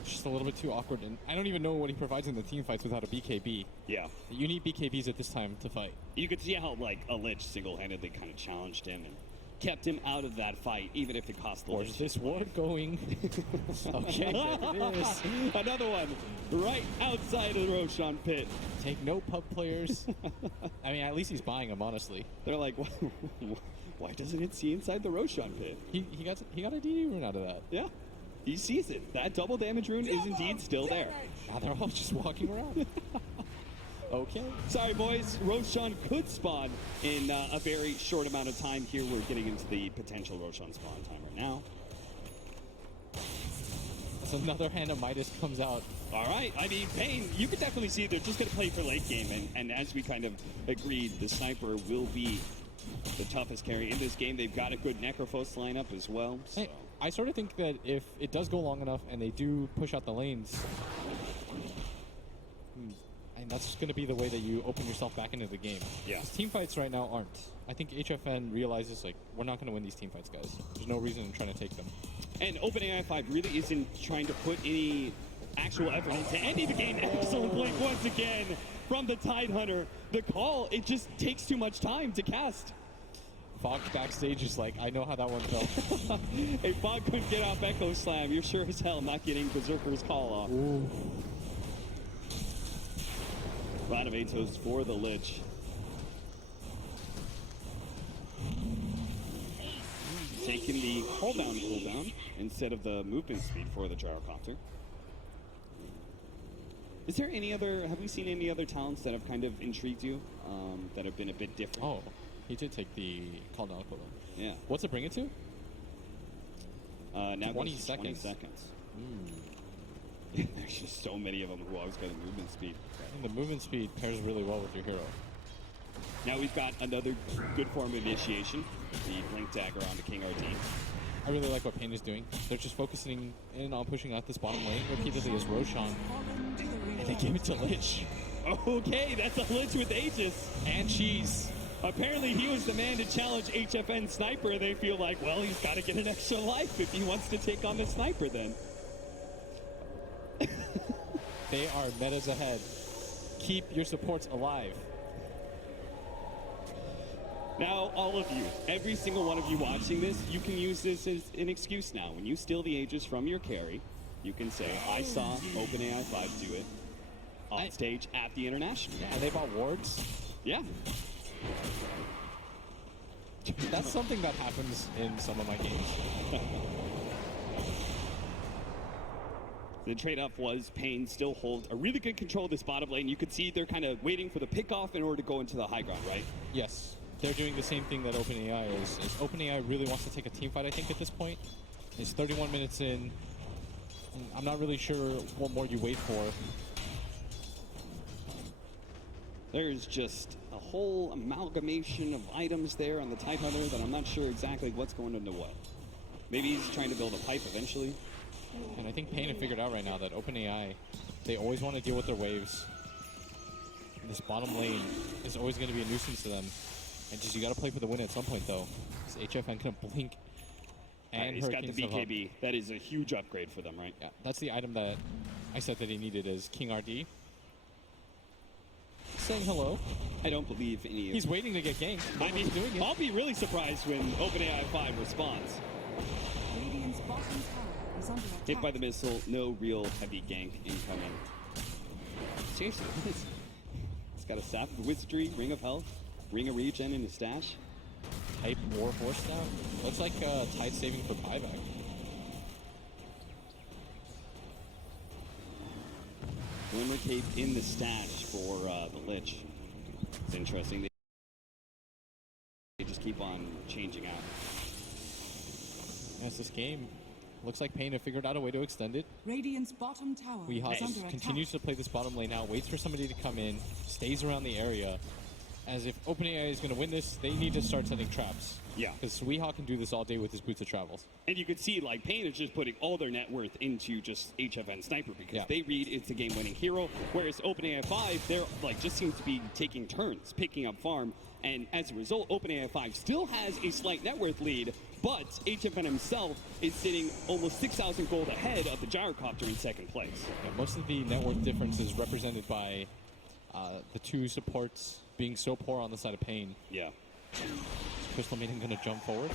it's just a little bit too awkward. And I don't even know what he provides in the team fights without a BKB. Yeah. You need BKBs at this time to fight. You could see how, like, a Lich single-handedly kind of challenged him and kept him out of that fight, even if it cost the Where's Lich. this ward going? Okay, there it is. Another one right outside of the Roshan pit. Take no pub players. I mean, at least he's buying them, honestly. They're like, why doesn't it see inside the Roshan pit? He got a DD rune out of that. Yeah, he sees it. That double damage rune is indeed still there. Now they're all just walking around. Okay. Sorry, boys. Roshan could spawn in a very short amount of time here. We're getting into the potential Roshan spawn time right now. So another hand of Midas comes out. All right. I mean, Pain, you could definitely see they're just going to play for late game. And as we kind of agreed, the Sniper will be the toughest carry in this game. They've got a good Necrophos lineup as well. So. I sort of think that if it does go long enough and they do push out the lanes, and that's going to be the way that you open yourself back into the game. Yeah. Because team fights right now aren't. I think HFN realizes, like, we're not going to win these team fights, guys. There's no reason in trying to take them. And OpenAI 5 really isn't trying to put any actual effort into ending the game. Excellent blink once again from the Tidehunter. The call, it just takes too much time to cast. Fog backstage is like, I know how that one felt. Hey, Fog couldn't get off Echo Slam. You're sure as hell not getting Berserker's call off. Ooh. Round of 8 toes for the Lich. Taking the cooldown instead of the movement speed for the Gyrocopter. Is there any other, have we seen any other talents that have kind of intrigued you, that have been a bit different? Oh, he did take the call down cooldown. Yeah. What's it bring it to? Now 20 goes to 20 seconds. seconds. There's just so many of them who always get a movement speed. And the movement speed pairs really well with your hero. Now we've got another good form of initiation, the Blink Dagger onto King RD. I really like what Pain is doing. They're just focusing in on pushing out this bottom lane repeatedly as Roshan. And they gave it to Lich. Okay, that's a Lich with Aegis. And Cheese. Apparently he was the man to challenge HFN Sniper. They feel like, well, he's got to get an extra life if he wants to take on the Sniper then. They are metas ahead. Keep your supports alive. Now, all of you, every single one of you watching this, you can use this as an excuse now. When you steal the Aegis from your carry, you can say, I saw OpenAI 5 do it on stage at the International. And they bought wards. Yeah. That's something that happens in some of my games. The trade-off was Pain still holds a really good control of this bottom lane. You could see they're kind of waiting for the pick-off in order to go into the high ground, right? Yes. They're doing the same thing that OpenAI is. OpenAI really wants to take a team fight, I think, at this point. It's 31 minutes in. I'm not really sure what more you wait for. There's just a whole amalgamation of items there on the Tidehunter that I'm not sure exactly what's going into what. Maybe he's trying to build a pipe eventually. And I think Pain have figured out right now that OpenAI, they always want to deal with their waves. This bottom lane is always going to be a nuisance to them. And just, you got to play for the win at some point, though. This HFN can blink. And he's got the Hurricane stuff BKB. up. That is a huge upgrade for them, right? Yeah, that's the item that I said that he needed is King RD. Saying hello. I don't believe any of He's waiting to get ganked. I mean, doing it. I'll be really surprised when OpenAI 5 responds. Radiant's bottom tower is under attack. Hit by the missile, no real heavy gank incoming. Seriously, he's got a Sap of Wizardry, Ring of Health, Ring of Regen in his stash. Type War Horse now. Looks like Tide saving for buyback. Glimmer Cape in the stash for the Lich. It's interesting. They just keep on changing out. Yes, this game looks like Pain have figured out a way to extend it. Radiant's bottom tower Weehaw is under attack. continues to play this bottom lane out, waits for somebody to come in, stays around the area. As if OpenAI is going to win this, they need to start setting traps. Yeah. Because Weehaw can do this all day with his boots of travels. And you can see, like, Pain is just putting all their net worth into just HFN Sniper because they read it's a game-winning hero, whereas OpenAI 5, they're, like, just seems to be taking turns, picking up farm, and as a result, OpenAI 5 still has a slight net worth lead, but HFN himself is sitting almost 6,000 gold ahead of the Gyrocopter in second place. Yeah, most of the net worth difference is represented by the two supports being so poor on the side of Pain. Yeah. Crystal Maiden gonna jump forward.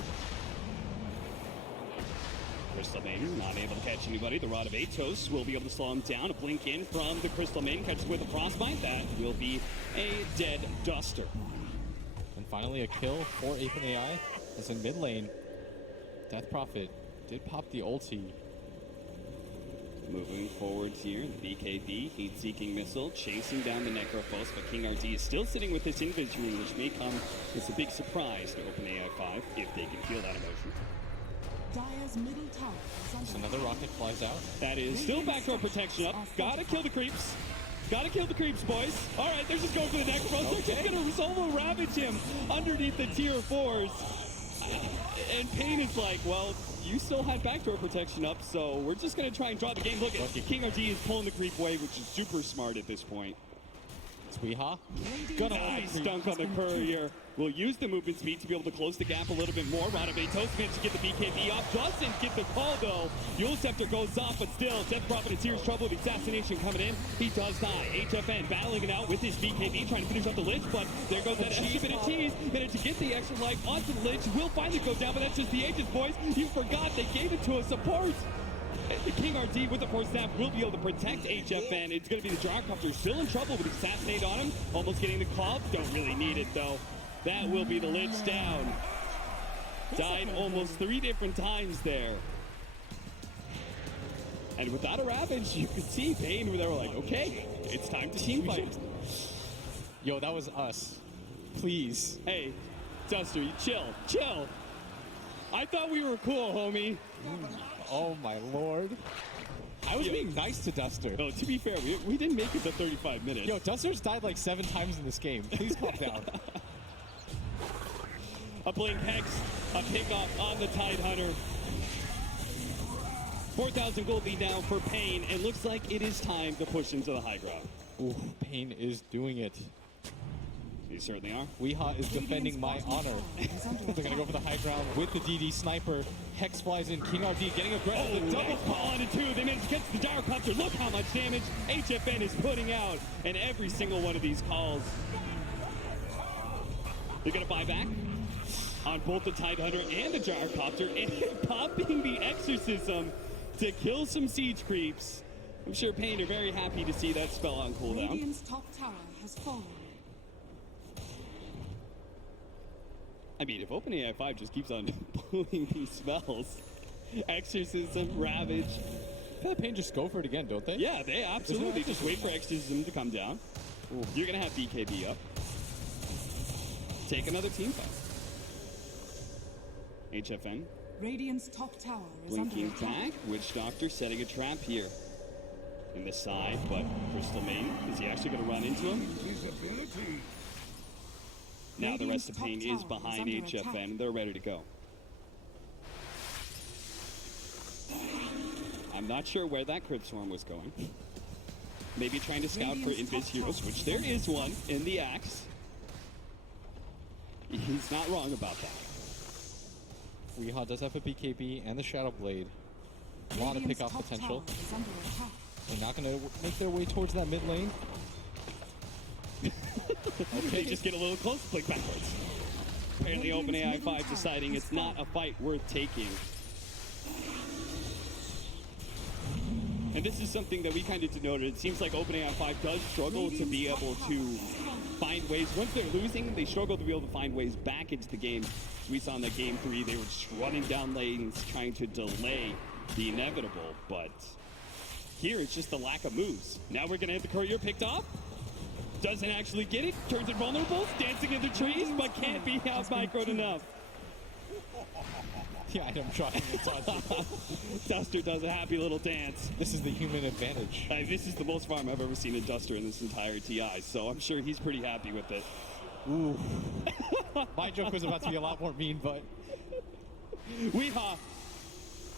Crystal Maiden not able to catch anybody. The Rod of Atos will be able to slow him down. A blink in from the Crystal Maiden, catches with a Frostbite. That will be a dead Duster. And finally a kill for OpenAI. As in mid lane, Death Prophet did pop the ulti. Moving forwards here, the BKB, heat-seeking missile, chasing down the Necrophos, but King RD is still sitting with this Invis rune, which may come as a big surprise to OpenAI 5 if they can feel that emotion. Dire's middle tower is under So another rocket flies out. That is still backdoor protection up. Gotta kill the creeps. Gotta kill the creeps, boys. All right, they're just going for the Necrophos. They're just gonna solo ravage him underneath the tier 4s. And Pain is like, well, you still had backdoor protection up, so we're just going to try and draw the game. Look at King RD is pulling the creep away, which is super smart at this point. Suiha. Gonna nice dunk on the courier. Will use the movement speed to be able to close the gap a little bit more. Rod of Atos managed to get the BKB off. Doesn't get the call though. Yule Scepter goes off, but still, Death Prophet in serious trouble with assassination coming in. He does die. HFN battling it out with his BKB, trying to finish up the Lich, but there goes that extra bit of cheese. Managed to get the extra life onto the Lich. Will finally go down, but that's just the Aegis, boys. You forgot they gave it to a support. The King RD with the force snap will be able to protect HFN. It's going to be the Gyrocopter still in trouble with Assassinate on him. Almost getting the call. Don't really need it though. That will be the Lich down. Died almost 3 different times there. And without a Ravage, you could see Pain where they were like, okay, it's time to team fight. Yo, that was us. Please. Hey, Duster, you chill. I thought we were cool, homie. Oh my lord. I was being nice to Duster. No, to be fair, we didn't make it to 35 minutes. Yo, Duster's died like 7 times in this game. Please calm down. A Blink Hex, a pickoff on the Tidehunter. 4,000 gold lead now for Pain. It looks like it is time to push into the high ground. Ooh, Pain is doing it. You certainly are. Weeha is defending my honor. They're gonna go for the high ground with the DD sniper. Hex flies in. King RD getting aggressive. Oh, double call on it too. They managed to catch the Gyrocopter. Look how much damage HFN is putting out in every single one of these calls. They're gonna buy back on both the Tidehunter and the Gyrocopter, and popping the Exorcism to kill some siege creeps. I'm sure Pain are very happy to see that spell on cooldown. Radiant's top tower has fallen. I mean, if OpenAI 5 just keeps on pulling these spells, Exorcism, Ravage. I feel like Pain just go for it again, don't they? Yeah, they absolutely just wait for Exorcism to come down. Ooh. You're going to have BKB up. Take another team fight. HFN. Radiant's top tower is under Blinking attack. back. Witch Doctor setting a trap here. In the side, but Crystal Maiden, is he actually going to run into him? Now the rest of Pain is behind HFN. They're ready to go. I'm not sure where that Crypt Swarm was going. Maybe trying to scout for Invis heroes, which there is one in the Axe. He's not wrong about that. Weeha does have a BKB and the Shadow Blade. A lot of pick-off potential. They're not going to make their way towards that mid lane. Okay, just get a little close, click backwards. Apparently OpenAI 5 deciding it's not a fight worth taking. And this is something that we kind of denoted. It seems like OpenAI 5 does struggle to be able to find ways. Once they're losing, they struggle to be able to find ways back into the game. We saw in the game 3, they were just running down lanes, trying to delay the inevitable. But here it's just the lack of moves. Now we're going to have the courier picked off. Doesn't actually get it, turns it vulnerable, dancing in the trees, but can't be out microed enough. Yeah, I'm trying. Duster does a happy little dance. This is the human advantage. This is the most farm I've ever seen in Duster in this entire TI, so I'm sure he's pretty happy with it. Ooh. My joke was about to be a lot more mean, but... Weeha!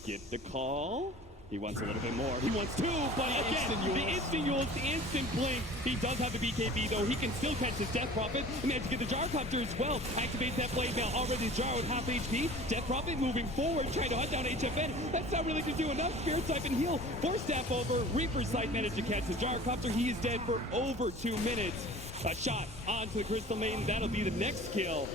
Get the call. He wants a little bit more. He wants 2, but again, the instant Yules, the instant blink. He does have the BKB, though. He can still catch his Death Prophet. And managed to get the Gyrocopter as well. Activates that blade now. Already the Jar with half HP. Death Prophet moving forward, trying to hunt down HFN. That's not really going to do enough. Spirit Type and heal. Force Staff over. Reaper Sight managed to catch the Gyrocopter. He is dead for over 2 minutes. A shot onto the Crystal Maiden. That'll be the next kill.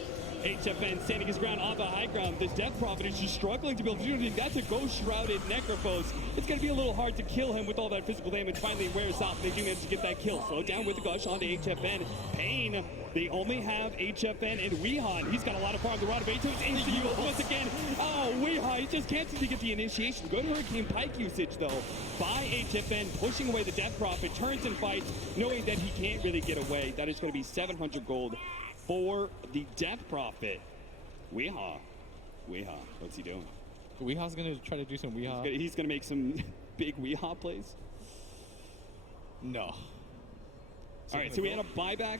HFN standing his ground on the high ground. This Death Prophet is just struggling to build unity. That's a Ghost Shrouded Necrophos. It's going to be a little hard to kill him with all that physical damage. Finally wears off. They do manage to get that kill. Slow down with the Gush onto HFN. Pain. They only have HFN and Weehan. He's got a lot of farm. The Rod of Atos is once again. Oh, Weehan, he just can't seem to get the initiation. Good Hurricane Pike usage, though, by HFN, pushing away the Death Prophet, turns and fights, knowing that he can't really get away. That is going to be 700 gold for the Death Prophet. Weeha, what's he doing? Weeha's going to try to do some Weeha. He's going to make some big Weeha plays. No. All right, so we had a buyback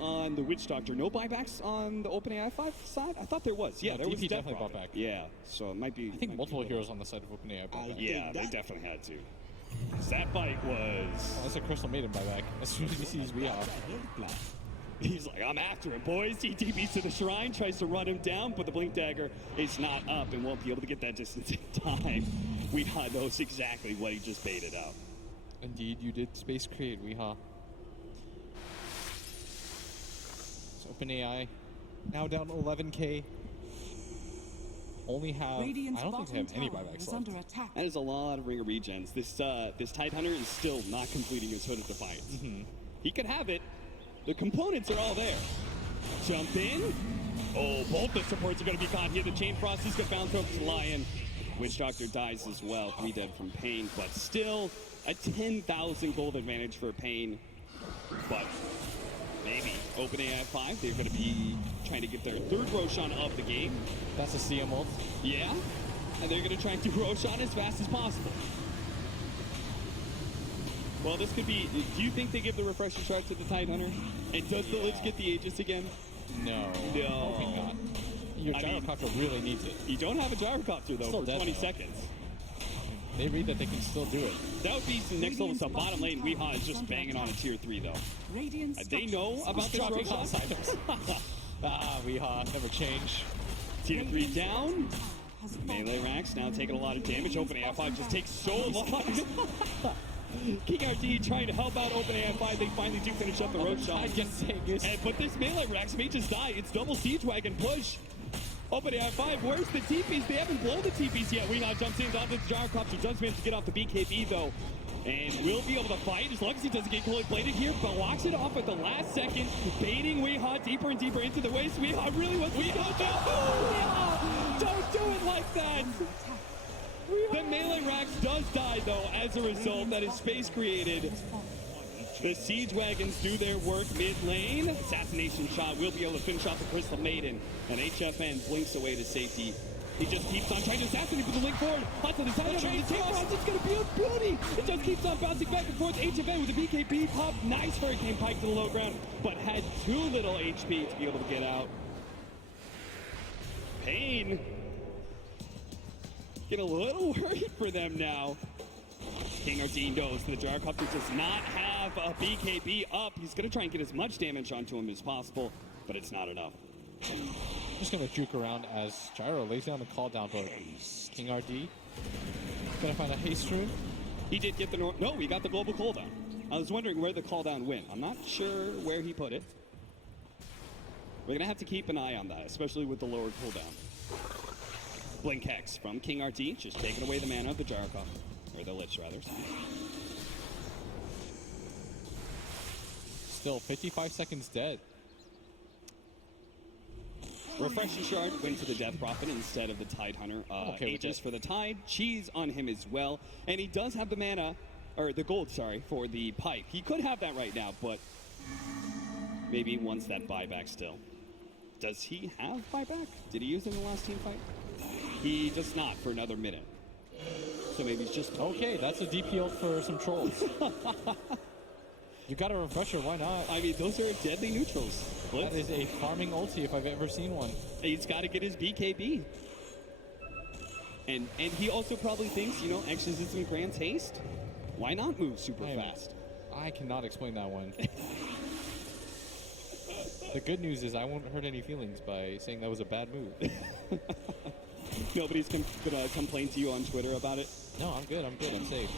on the Witch Doctor. No buybacks on the OpenAI 5 side? I thought there was. Yeah, No, there was DP Death definitely bought Prophet. back. Yeah, so it might be. I think might multiple be heroes on the side of OpenAI bought back. Yeah, they definitely had to. That fight was. Oh, that's a Crystal Maiden buyback. As soon as he sees Weeha. He's like, I'm after it, boys. He TPs to the shrine, tries to run him down, but the Blink Dagger is not up and won't be able to get that distance in time. Weeha knows exactly what he just baited out. Indeed, you did space create Weeha. So OpenAI now down to 11k. Only have, Radiant's I don't think they have any bottom tower buybacks is left. under attack. That is a lot of ringer regens. This Tidehunter is still not completing his Hood of Defiance. He could have it. The components are all there. Jump in. Oh, both the supports are going to be caught here. The Chain Frost is going to bounce over to Lion. Witch Doctor dies as well. 3 dead from Pain, but still a 10,000 gold advantage for Pain. But maybe OpenAI 5, they're going to be trying to get their 3rd Roshan of the game. That's a CM ult. Yeah, and they're going to try and do Roshan as fast as possible. Well, this could be. Do you think they give the refresher shard to the Tidehunter? And does the Lich get the Aegis again? No. No. Hoping not. Your I mean- Gyrocopter really needs it. You don't have a gyrocopter though Still for dead, 20 though. seconds. They read that they can still do it. That would be some next level stuff. Bottom lane, Weeha is just banging on a tier 3 though. Radiant's They know structures about this Dropping Roshan. outsiders. Weeha, never change. Tier 3 down. has fallen. Melee Racks now taking a lot of damage. OpenAI 5 just takes so long. King RD trying to help out OpenAI 5. They finally do finish up the Roshan. I guess saying this. But this Melee Racks may just die. It's double Siege Wagon push. OpenAI 5, where's the TPs? They haven't blown the TPs yet. Weeha jumps in onto the Gyrocopter. Does manage to get off the BKB though. And will be able to fight as long as he doesn't get cold bladed here, but walks it off at the last second, baiting Weeha deeper and deeper into the waist. Weeha really wants to go down. Weeha! Don't do it like that! The Melee Rax does die though as a result. That is space created. The Siege Wagons do their work mid lane. Assassination shot will be able to finish off the Crystal Maiden. And HFN blinks away to safety. He just keeps on trying to assassinate with the link forward. Onto the side of the Chain Frost. It's going to be a beauty. It just keeps on bouncing back and forth. HFN with the BKB pop. Nice Hurricane Pike to the low ground, but had too little HP to be able to get out. Pain. Get a little worried for them now. King RD knows the Gyrocopter does not have a BKB up. He's going to try and get as much damage onto him as possible, but it's not enough. Just gonna juke around as Gyro lays down the call down to King RD. Gonna find a haste rune. He did get the no, he got the global cooldown. I was wondering where the cooldown went. I'm not sure where he put it. We're gonna have to keep an eye on that, especially with the lower cooldown. Blink Hex from King RD, just taking away the mana of the Gyrocopter, or the Lich rather. Still 55 seconds dead. Refreshing Shard went to the Death Prophet instead of the Tidehunter. Okay with Aegis it. for the Tide, Cheese on him as well. And he does have the mana, or the gold, sorry, for the Pipe. He could have that right now, but maybe he wants that buyback still. Does he have buyback? Did he use it in the last team fight? He does not for another minute. So maybe he's just... Okay, that's a DP ult for some trolls. You got a refresher, why not? I mean, those are deadly neutrals. That is a farming ulti if I've ever seen one. He's got to get his BKB. And he also probably thinks, you know, Exorcism grants haste. Why not move super fast? I cannot explain that one. The good news is I won't hurt any feelings by saying that was a bad move. Nobody's gonna complain to you on Twitter about it? No, I'm good, I'm safe.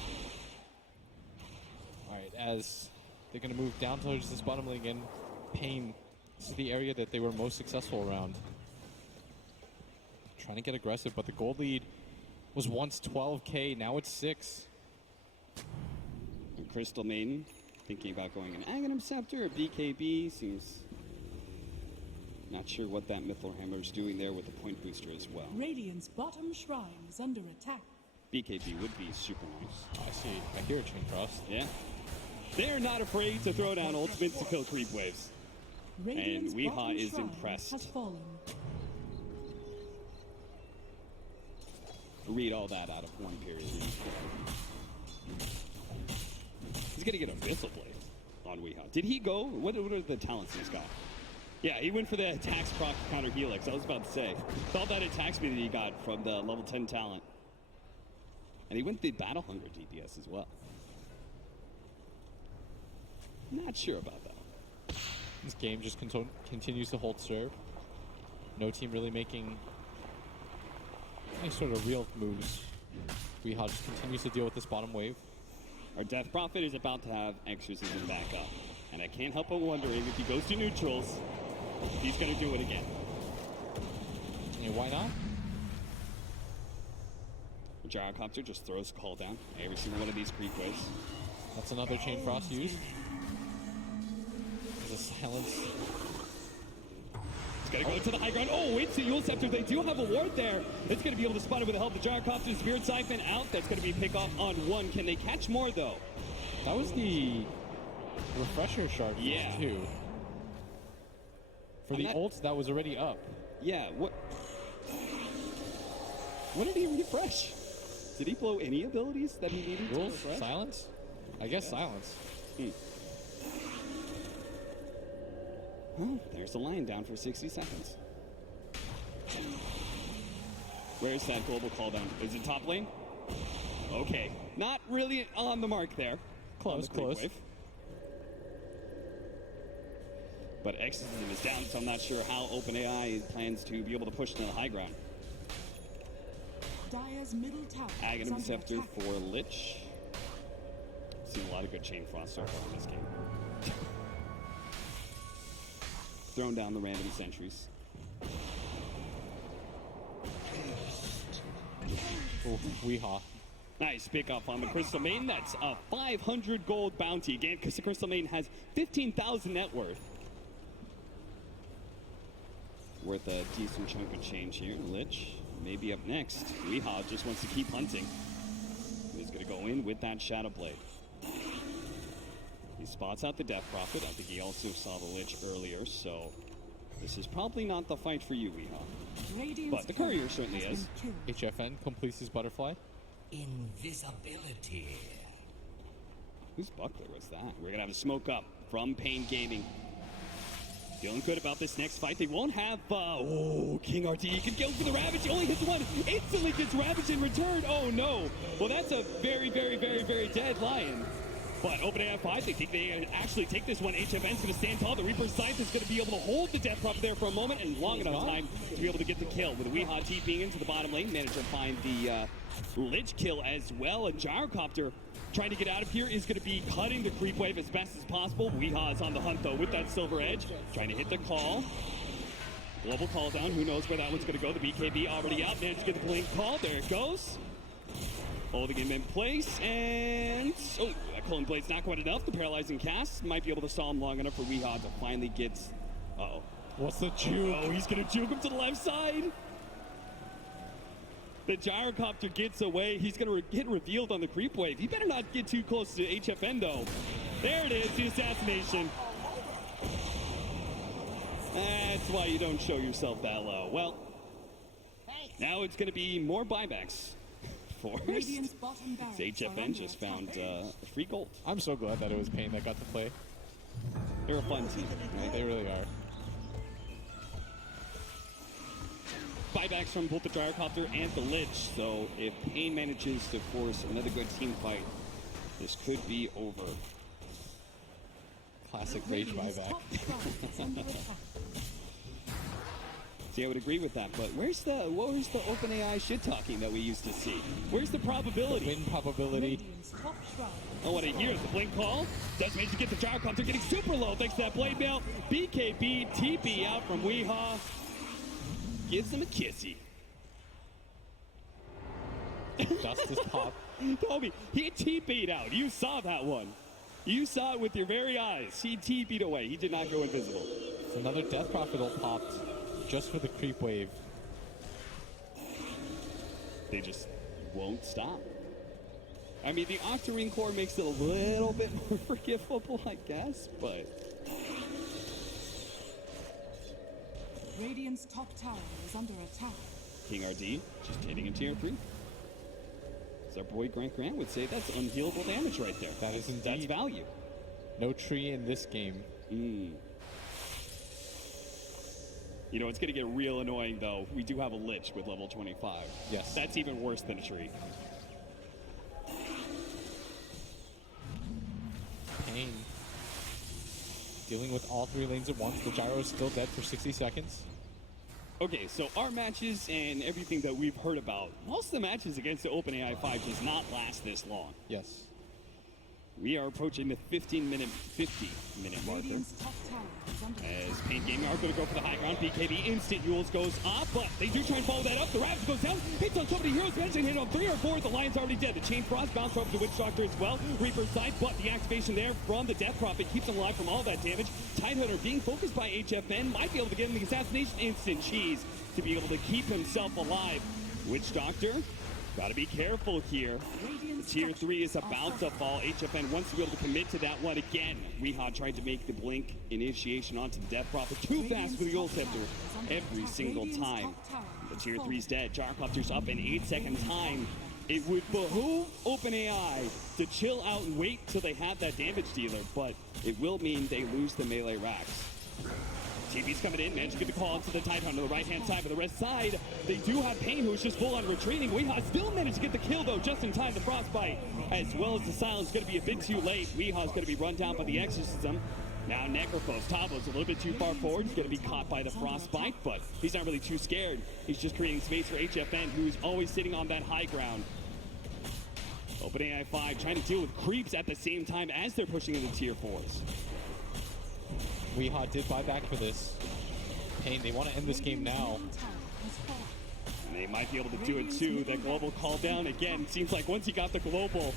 Alright, as they're gonna move down towards this bottom lane again, Pain. This is the area that they were most successful around. trying to get aggressive, but the gold lead was once 12K, now it's 6. And Crystal Maiden thinking about going an Aghanim Scepter or BKB. Seems not sure what that Mithril Hammer is doing there with the point booster as well. Radiant's bottom shrine is under attack. BKB would be super nice. I see. I hear a chain cross. Yeah. They're not afraid to throw down ultimates to kill creep waves. Radiant's Weehaw bottom is shrine impressed. has fallen. Read all that out of one period. He's gonna get a Abyssal Blade on Weehaw. Did he go? What are the talents he's got? Yeah, he went for the attacks proc counter helix. I was about to say. All that attack speed that he got from the level 10 talent. And he went the Battle Hunger DPS as well. Not sure about that. This game just continues to hold serve. No team really making any sort of real moves. Weehaw just continues to deal with this bottom wave. Our Death Prophet is about to have Exorcism back up. And I can't help but wondering if he goes to neutrals, he's going to do it again. And why not? Gyrocopter just throws Call down every single one of these creep waves. That's another chain frost used. There's a silence. He's going to go to the high ground. Oh, it's the Yule Scepter. They do have a ward there. It's going to be able to spot it with the help of the Gyrocopter. Spirit Siphon out. That's going to be pick off on one. Can they catch more, though? That was the refresher shard Yeah. too. For I'm the not- ult that was already up. Yeah, what did he refresh? Did he blow any abilities that he needed to Rules? refresh? Silence? I guess silence. Oh, there's the line down for 60 seconds. Where's that global call down? Is it top lane? Okay. Not really on the mark there. Close, On the creep close. wave. But Exorcism is down, so I'm not sure how OpenAI plans to be able to push to the high ground. Dire's middle tower is Aghanim under Scepter attack. for Lich. Seen a lot of good Chain Frost so far in this game. Throwing down the random sentries. Oh, Weehaw. Nice pick up on the Crystal Main. That's a 500 gold bounty again because the Crystal Main has 15,000 net worth. Worth a decent chunk of change here. Lich maybe up next. Weehaw just wants to keep hunting. He's going to go in with that Shadow Blade. He spots out the Death Prophet. I think he also saw the Lich earlier, so this is probably not the fight for you, Weehaw. Radiant's But the courier turret certainly has is. been killed. HFN completes his butterfly. Invisibility. Whose buckler was that? We're going to have a smoke up from Pain Gaming. Feeling good about this next fight. They won't have, King RT. He can go for the Ravage. He only hits one. Instantly gets Ravage in return. Oh, no. Well, that's a very, very, very, very dead Lion. But OpenAI 5, they think they can actually take this one. HFN's going to stand tall. The Reaper's Scythe is going to be able to hold the Death Prophet there for a moment and long enough time to be able to get the kill. With Weehaw TPing into the bottom lane, managed to find the Lich kill as well. And Gyrocopter trying to get out of here is going to be cutting the creep wave as best as possible. Weehaw is on the hunt, though, with that Silver Edge. Trying to hit the call. Global call down. Who knows where that one's going to go. The BKB already out. Managed to get the blink call. There it goes. Holding him in place. And... oh, that Culling Blade's not quite enough. The Paralyzing Cast might be able to stall him long enough for Weehaw to finally get... uh-oh. What's the juke? Oh, he's going to juke him to the left side. The Gyrocopter gets away. He's going to get revealed on the creep wave. He better not get too close to HFN, though. There it is, the assassination. That's why you don't show yourself that low. Well, now it's going to be more buybacks. Forced. Radiant's bottom barracks are HFN under just attack. found free gold. I'm so glad that it was Pain that got to play. They're a fun team, right? They really are. Buybacks from both the Gyrocopter and the Lich, so if Pain manages to force another good team fight, this could be over. Classic rage Radiant's buyback. top shrine is under attack. See, I would agree with that, but what was the OpenAI shit talking that we used to see? Where's the probability? Win probability. Radiant's top shrine. Oh, what I hear is the blink call. Does manage to get the Gyrocopter getting super low thanks to that blade mail. BKB TP out from Weehaw. Gives him a kissy. Dust is popped. Toby, he TP'd out. You saw that one. You saw it with your very eyes. He TP'd away. He did not go invisible. It's another Death Prophet ult popped just for the creep wave. They just won't stop. I mean, the Octarine core makes it a little bit more forgivable, I guess, but Radiant's top tower is under attack. King RD just hitting him tier 3. As our boy Grant would say, that's unhealable damage right there. That is That's indeed. value. No tree in this game. You know, it's going to get real annoying, though. We do have a Lich with level 25. Yes. That's even worse than a tree. Pain. Dealing with all 3 lanes at once. The gyro is still dead for 60 seconds. Okay, so our matches and everything that we've heard about, most of the matches against the OpenAI 5 does not last this long. Yes. We are approaching the 50-minute marker. Radiant's top tower is under attack. As Pain Gaming are going to go for the high ground. BKB instant Yules goes up, but they do try and follow that up. The Ravage goes down. Hits on so many heroes. Managing to hit on 3 or 4. The Lion's already dead. The Chain Frost bounce over the Witch Doctor as well. Reaper's side, but the activation there from the Death Prophet keeps him alive from all that damage. Tidehunter being focused by HFN might be able to get him the assassination instant cheese to be able to keep himself alive. Witch Doctor, gotta be careful here. Radiant's Tier 3 is structures are about to fortified. fall. HFN wants to be able to commit to that one again. Weehaw tried to make the blink initiation onto the Death Prophet too fast for the Ult Scepter every single time. The Tier 3's dead. Gyrocopter's up in 8 second time. It would behoove OpenAI to chill out and wait till they have that damage dealer, but it will mean they lose the melee racks. TV's coming in, managed to get the call into the Tidehunter on the right-hand side, but the rest side, they do have Pain, who's just full on retreating. Weehaw still managed to get the kill, though, just in time. The Frostbite, as well as the Silence, going to be a bit too late. Weehaw's going to be run down by the Exorcism. Now Necrophos, Tabo's a little bit too far forward. He's going to be caught by the Frostbite, but he's not really too scared. He's just creating space for HFN, who's always sitting on that high ground. OpenAI 5 trying to deal with creeps at the same time as they're pushing into tier 4s. Weehaw did buy back for this. Pain, they want to end this game now. Radiant's middle tower has fallen. And they might be able to do it too. That global call down again. Seems like once he got the global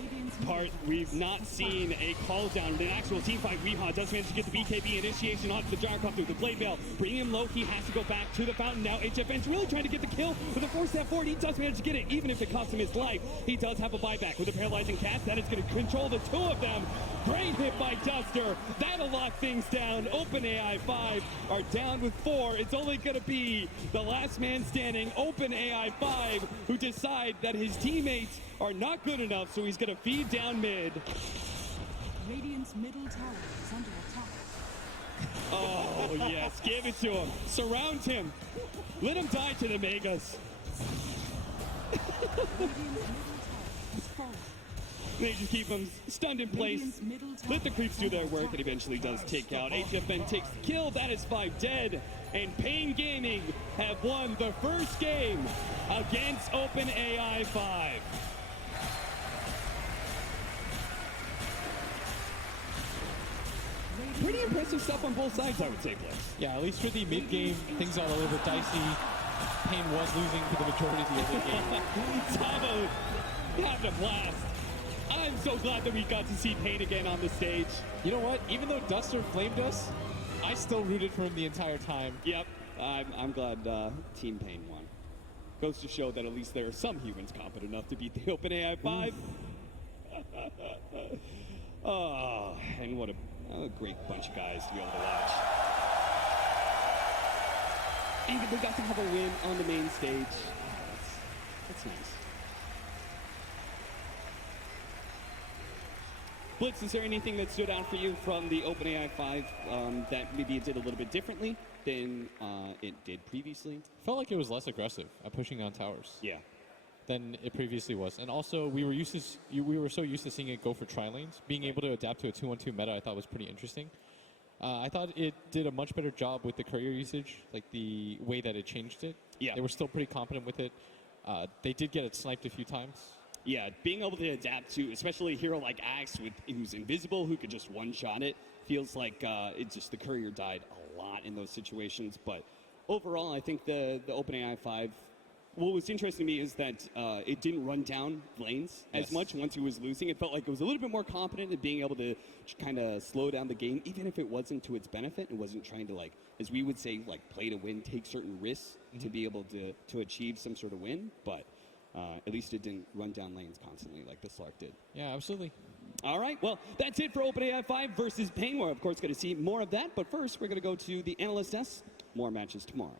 Radiant's part, we've not seen a call down. The actual team fight, Weehaw does manage to get the BKB initiation onto the Gyrocopter with the Blade Veil. Bringing him low, he has to go back to the fountain. Now HFN's really trying to get the kill with a 4-step forward. He does manage to get it, even if it costs him his life. He does have a buyback with a paralyzing cast. That is going to control the 2 of them. Great hit by Duster. That'll lock things down. OpenAI 5 are down with 4. It's only going to be the last man standing, OpenAI 5, who decide that his teammates are not good enough, so he's going to feed down mid. Radiant's middle tower is under attack. Oh, yes. Give it to him. Surround him. Let him die to the Megas. Radiant's middle tower has fallen. They just keep him stunned in place. Radiant's middle tower Let the creeps do is their under work. attack. It eventually does take out. HFN takes the kill. That is 5 dead. And Pain Gaming have won the first game against OpenAI 5. Pretty impressive stuff on both sides, I would say, Blitz. Yeah, at least for the mid game, things got a little bit dicey. Pain was losing for the majority of the early game. Tavo having a blast. I'm so glad that we got to see Pain again on the stage. You know what? Even though Duster flamed us, I still rooted for him the entire time. Yep, I'm glad Team Pain won. Goes to show that at least there are some humans competent enough to beat the OpenAI 5. Oh, and what a great bunch of guys to be able to watch. And they got to have a win on the main stage. That's nice. Blitz, is there anything that stood out for you from the OpenAI 5 that maybe it did a little bit differently than it did previously? Felt like it was less aggressive at pushing on towers Yeah. than it previously was. And also, we were so used to seeing it go for tri-lanes. Being able to adapt to a 2-1-2 meta, I thought was pretty interesting. I thought it did a much better job with the courier usage, like the way that it changed it. Yeah. They were still pretty competent with it. They did get it sniped a few times. Yeah, being able to adapt to, especially a hero like Axe, who's invisible, who could just one-shot it, feels like the courier died a lot in those situations. But overall, I think the OpenAI 5 what was interesting to me is that it didn't run down lanes as Yes. much once he was losing. It felt like it was a little bit more confident in being able to kind of slow down the game, even if it wasn't to its benefit. It wasn't trying to, like, as we would say, like, play to win, take certain risks to be able to achieve some sort of win. But at least it didn't run down lanes constantly like the Slark did. Yeah, absolutely. All right, well, that's it for OpenAI 5 versus Ping. We're, of course, going to see more of that. But first, we're going to go to the analyst desk. More matches tomorrow.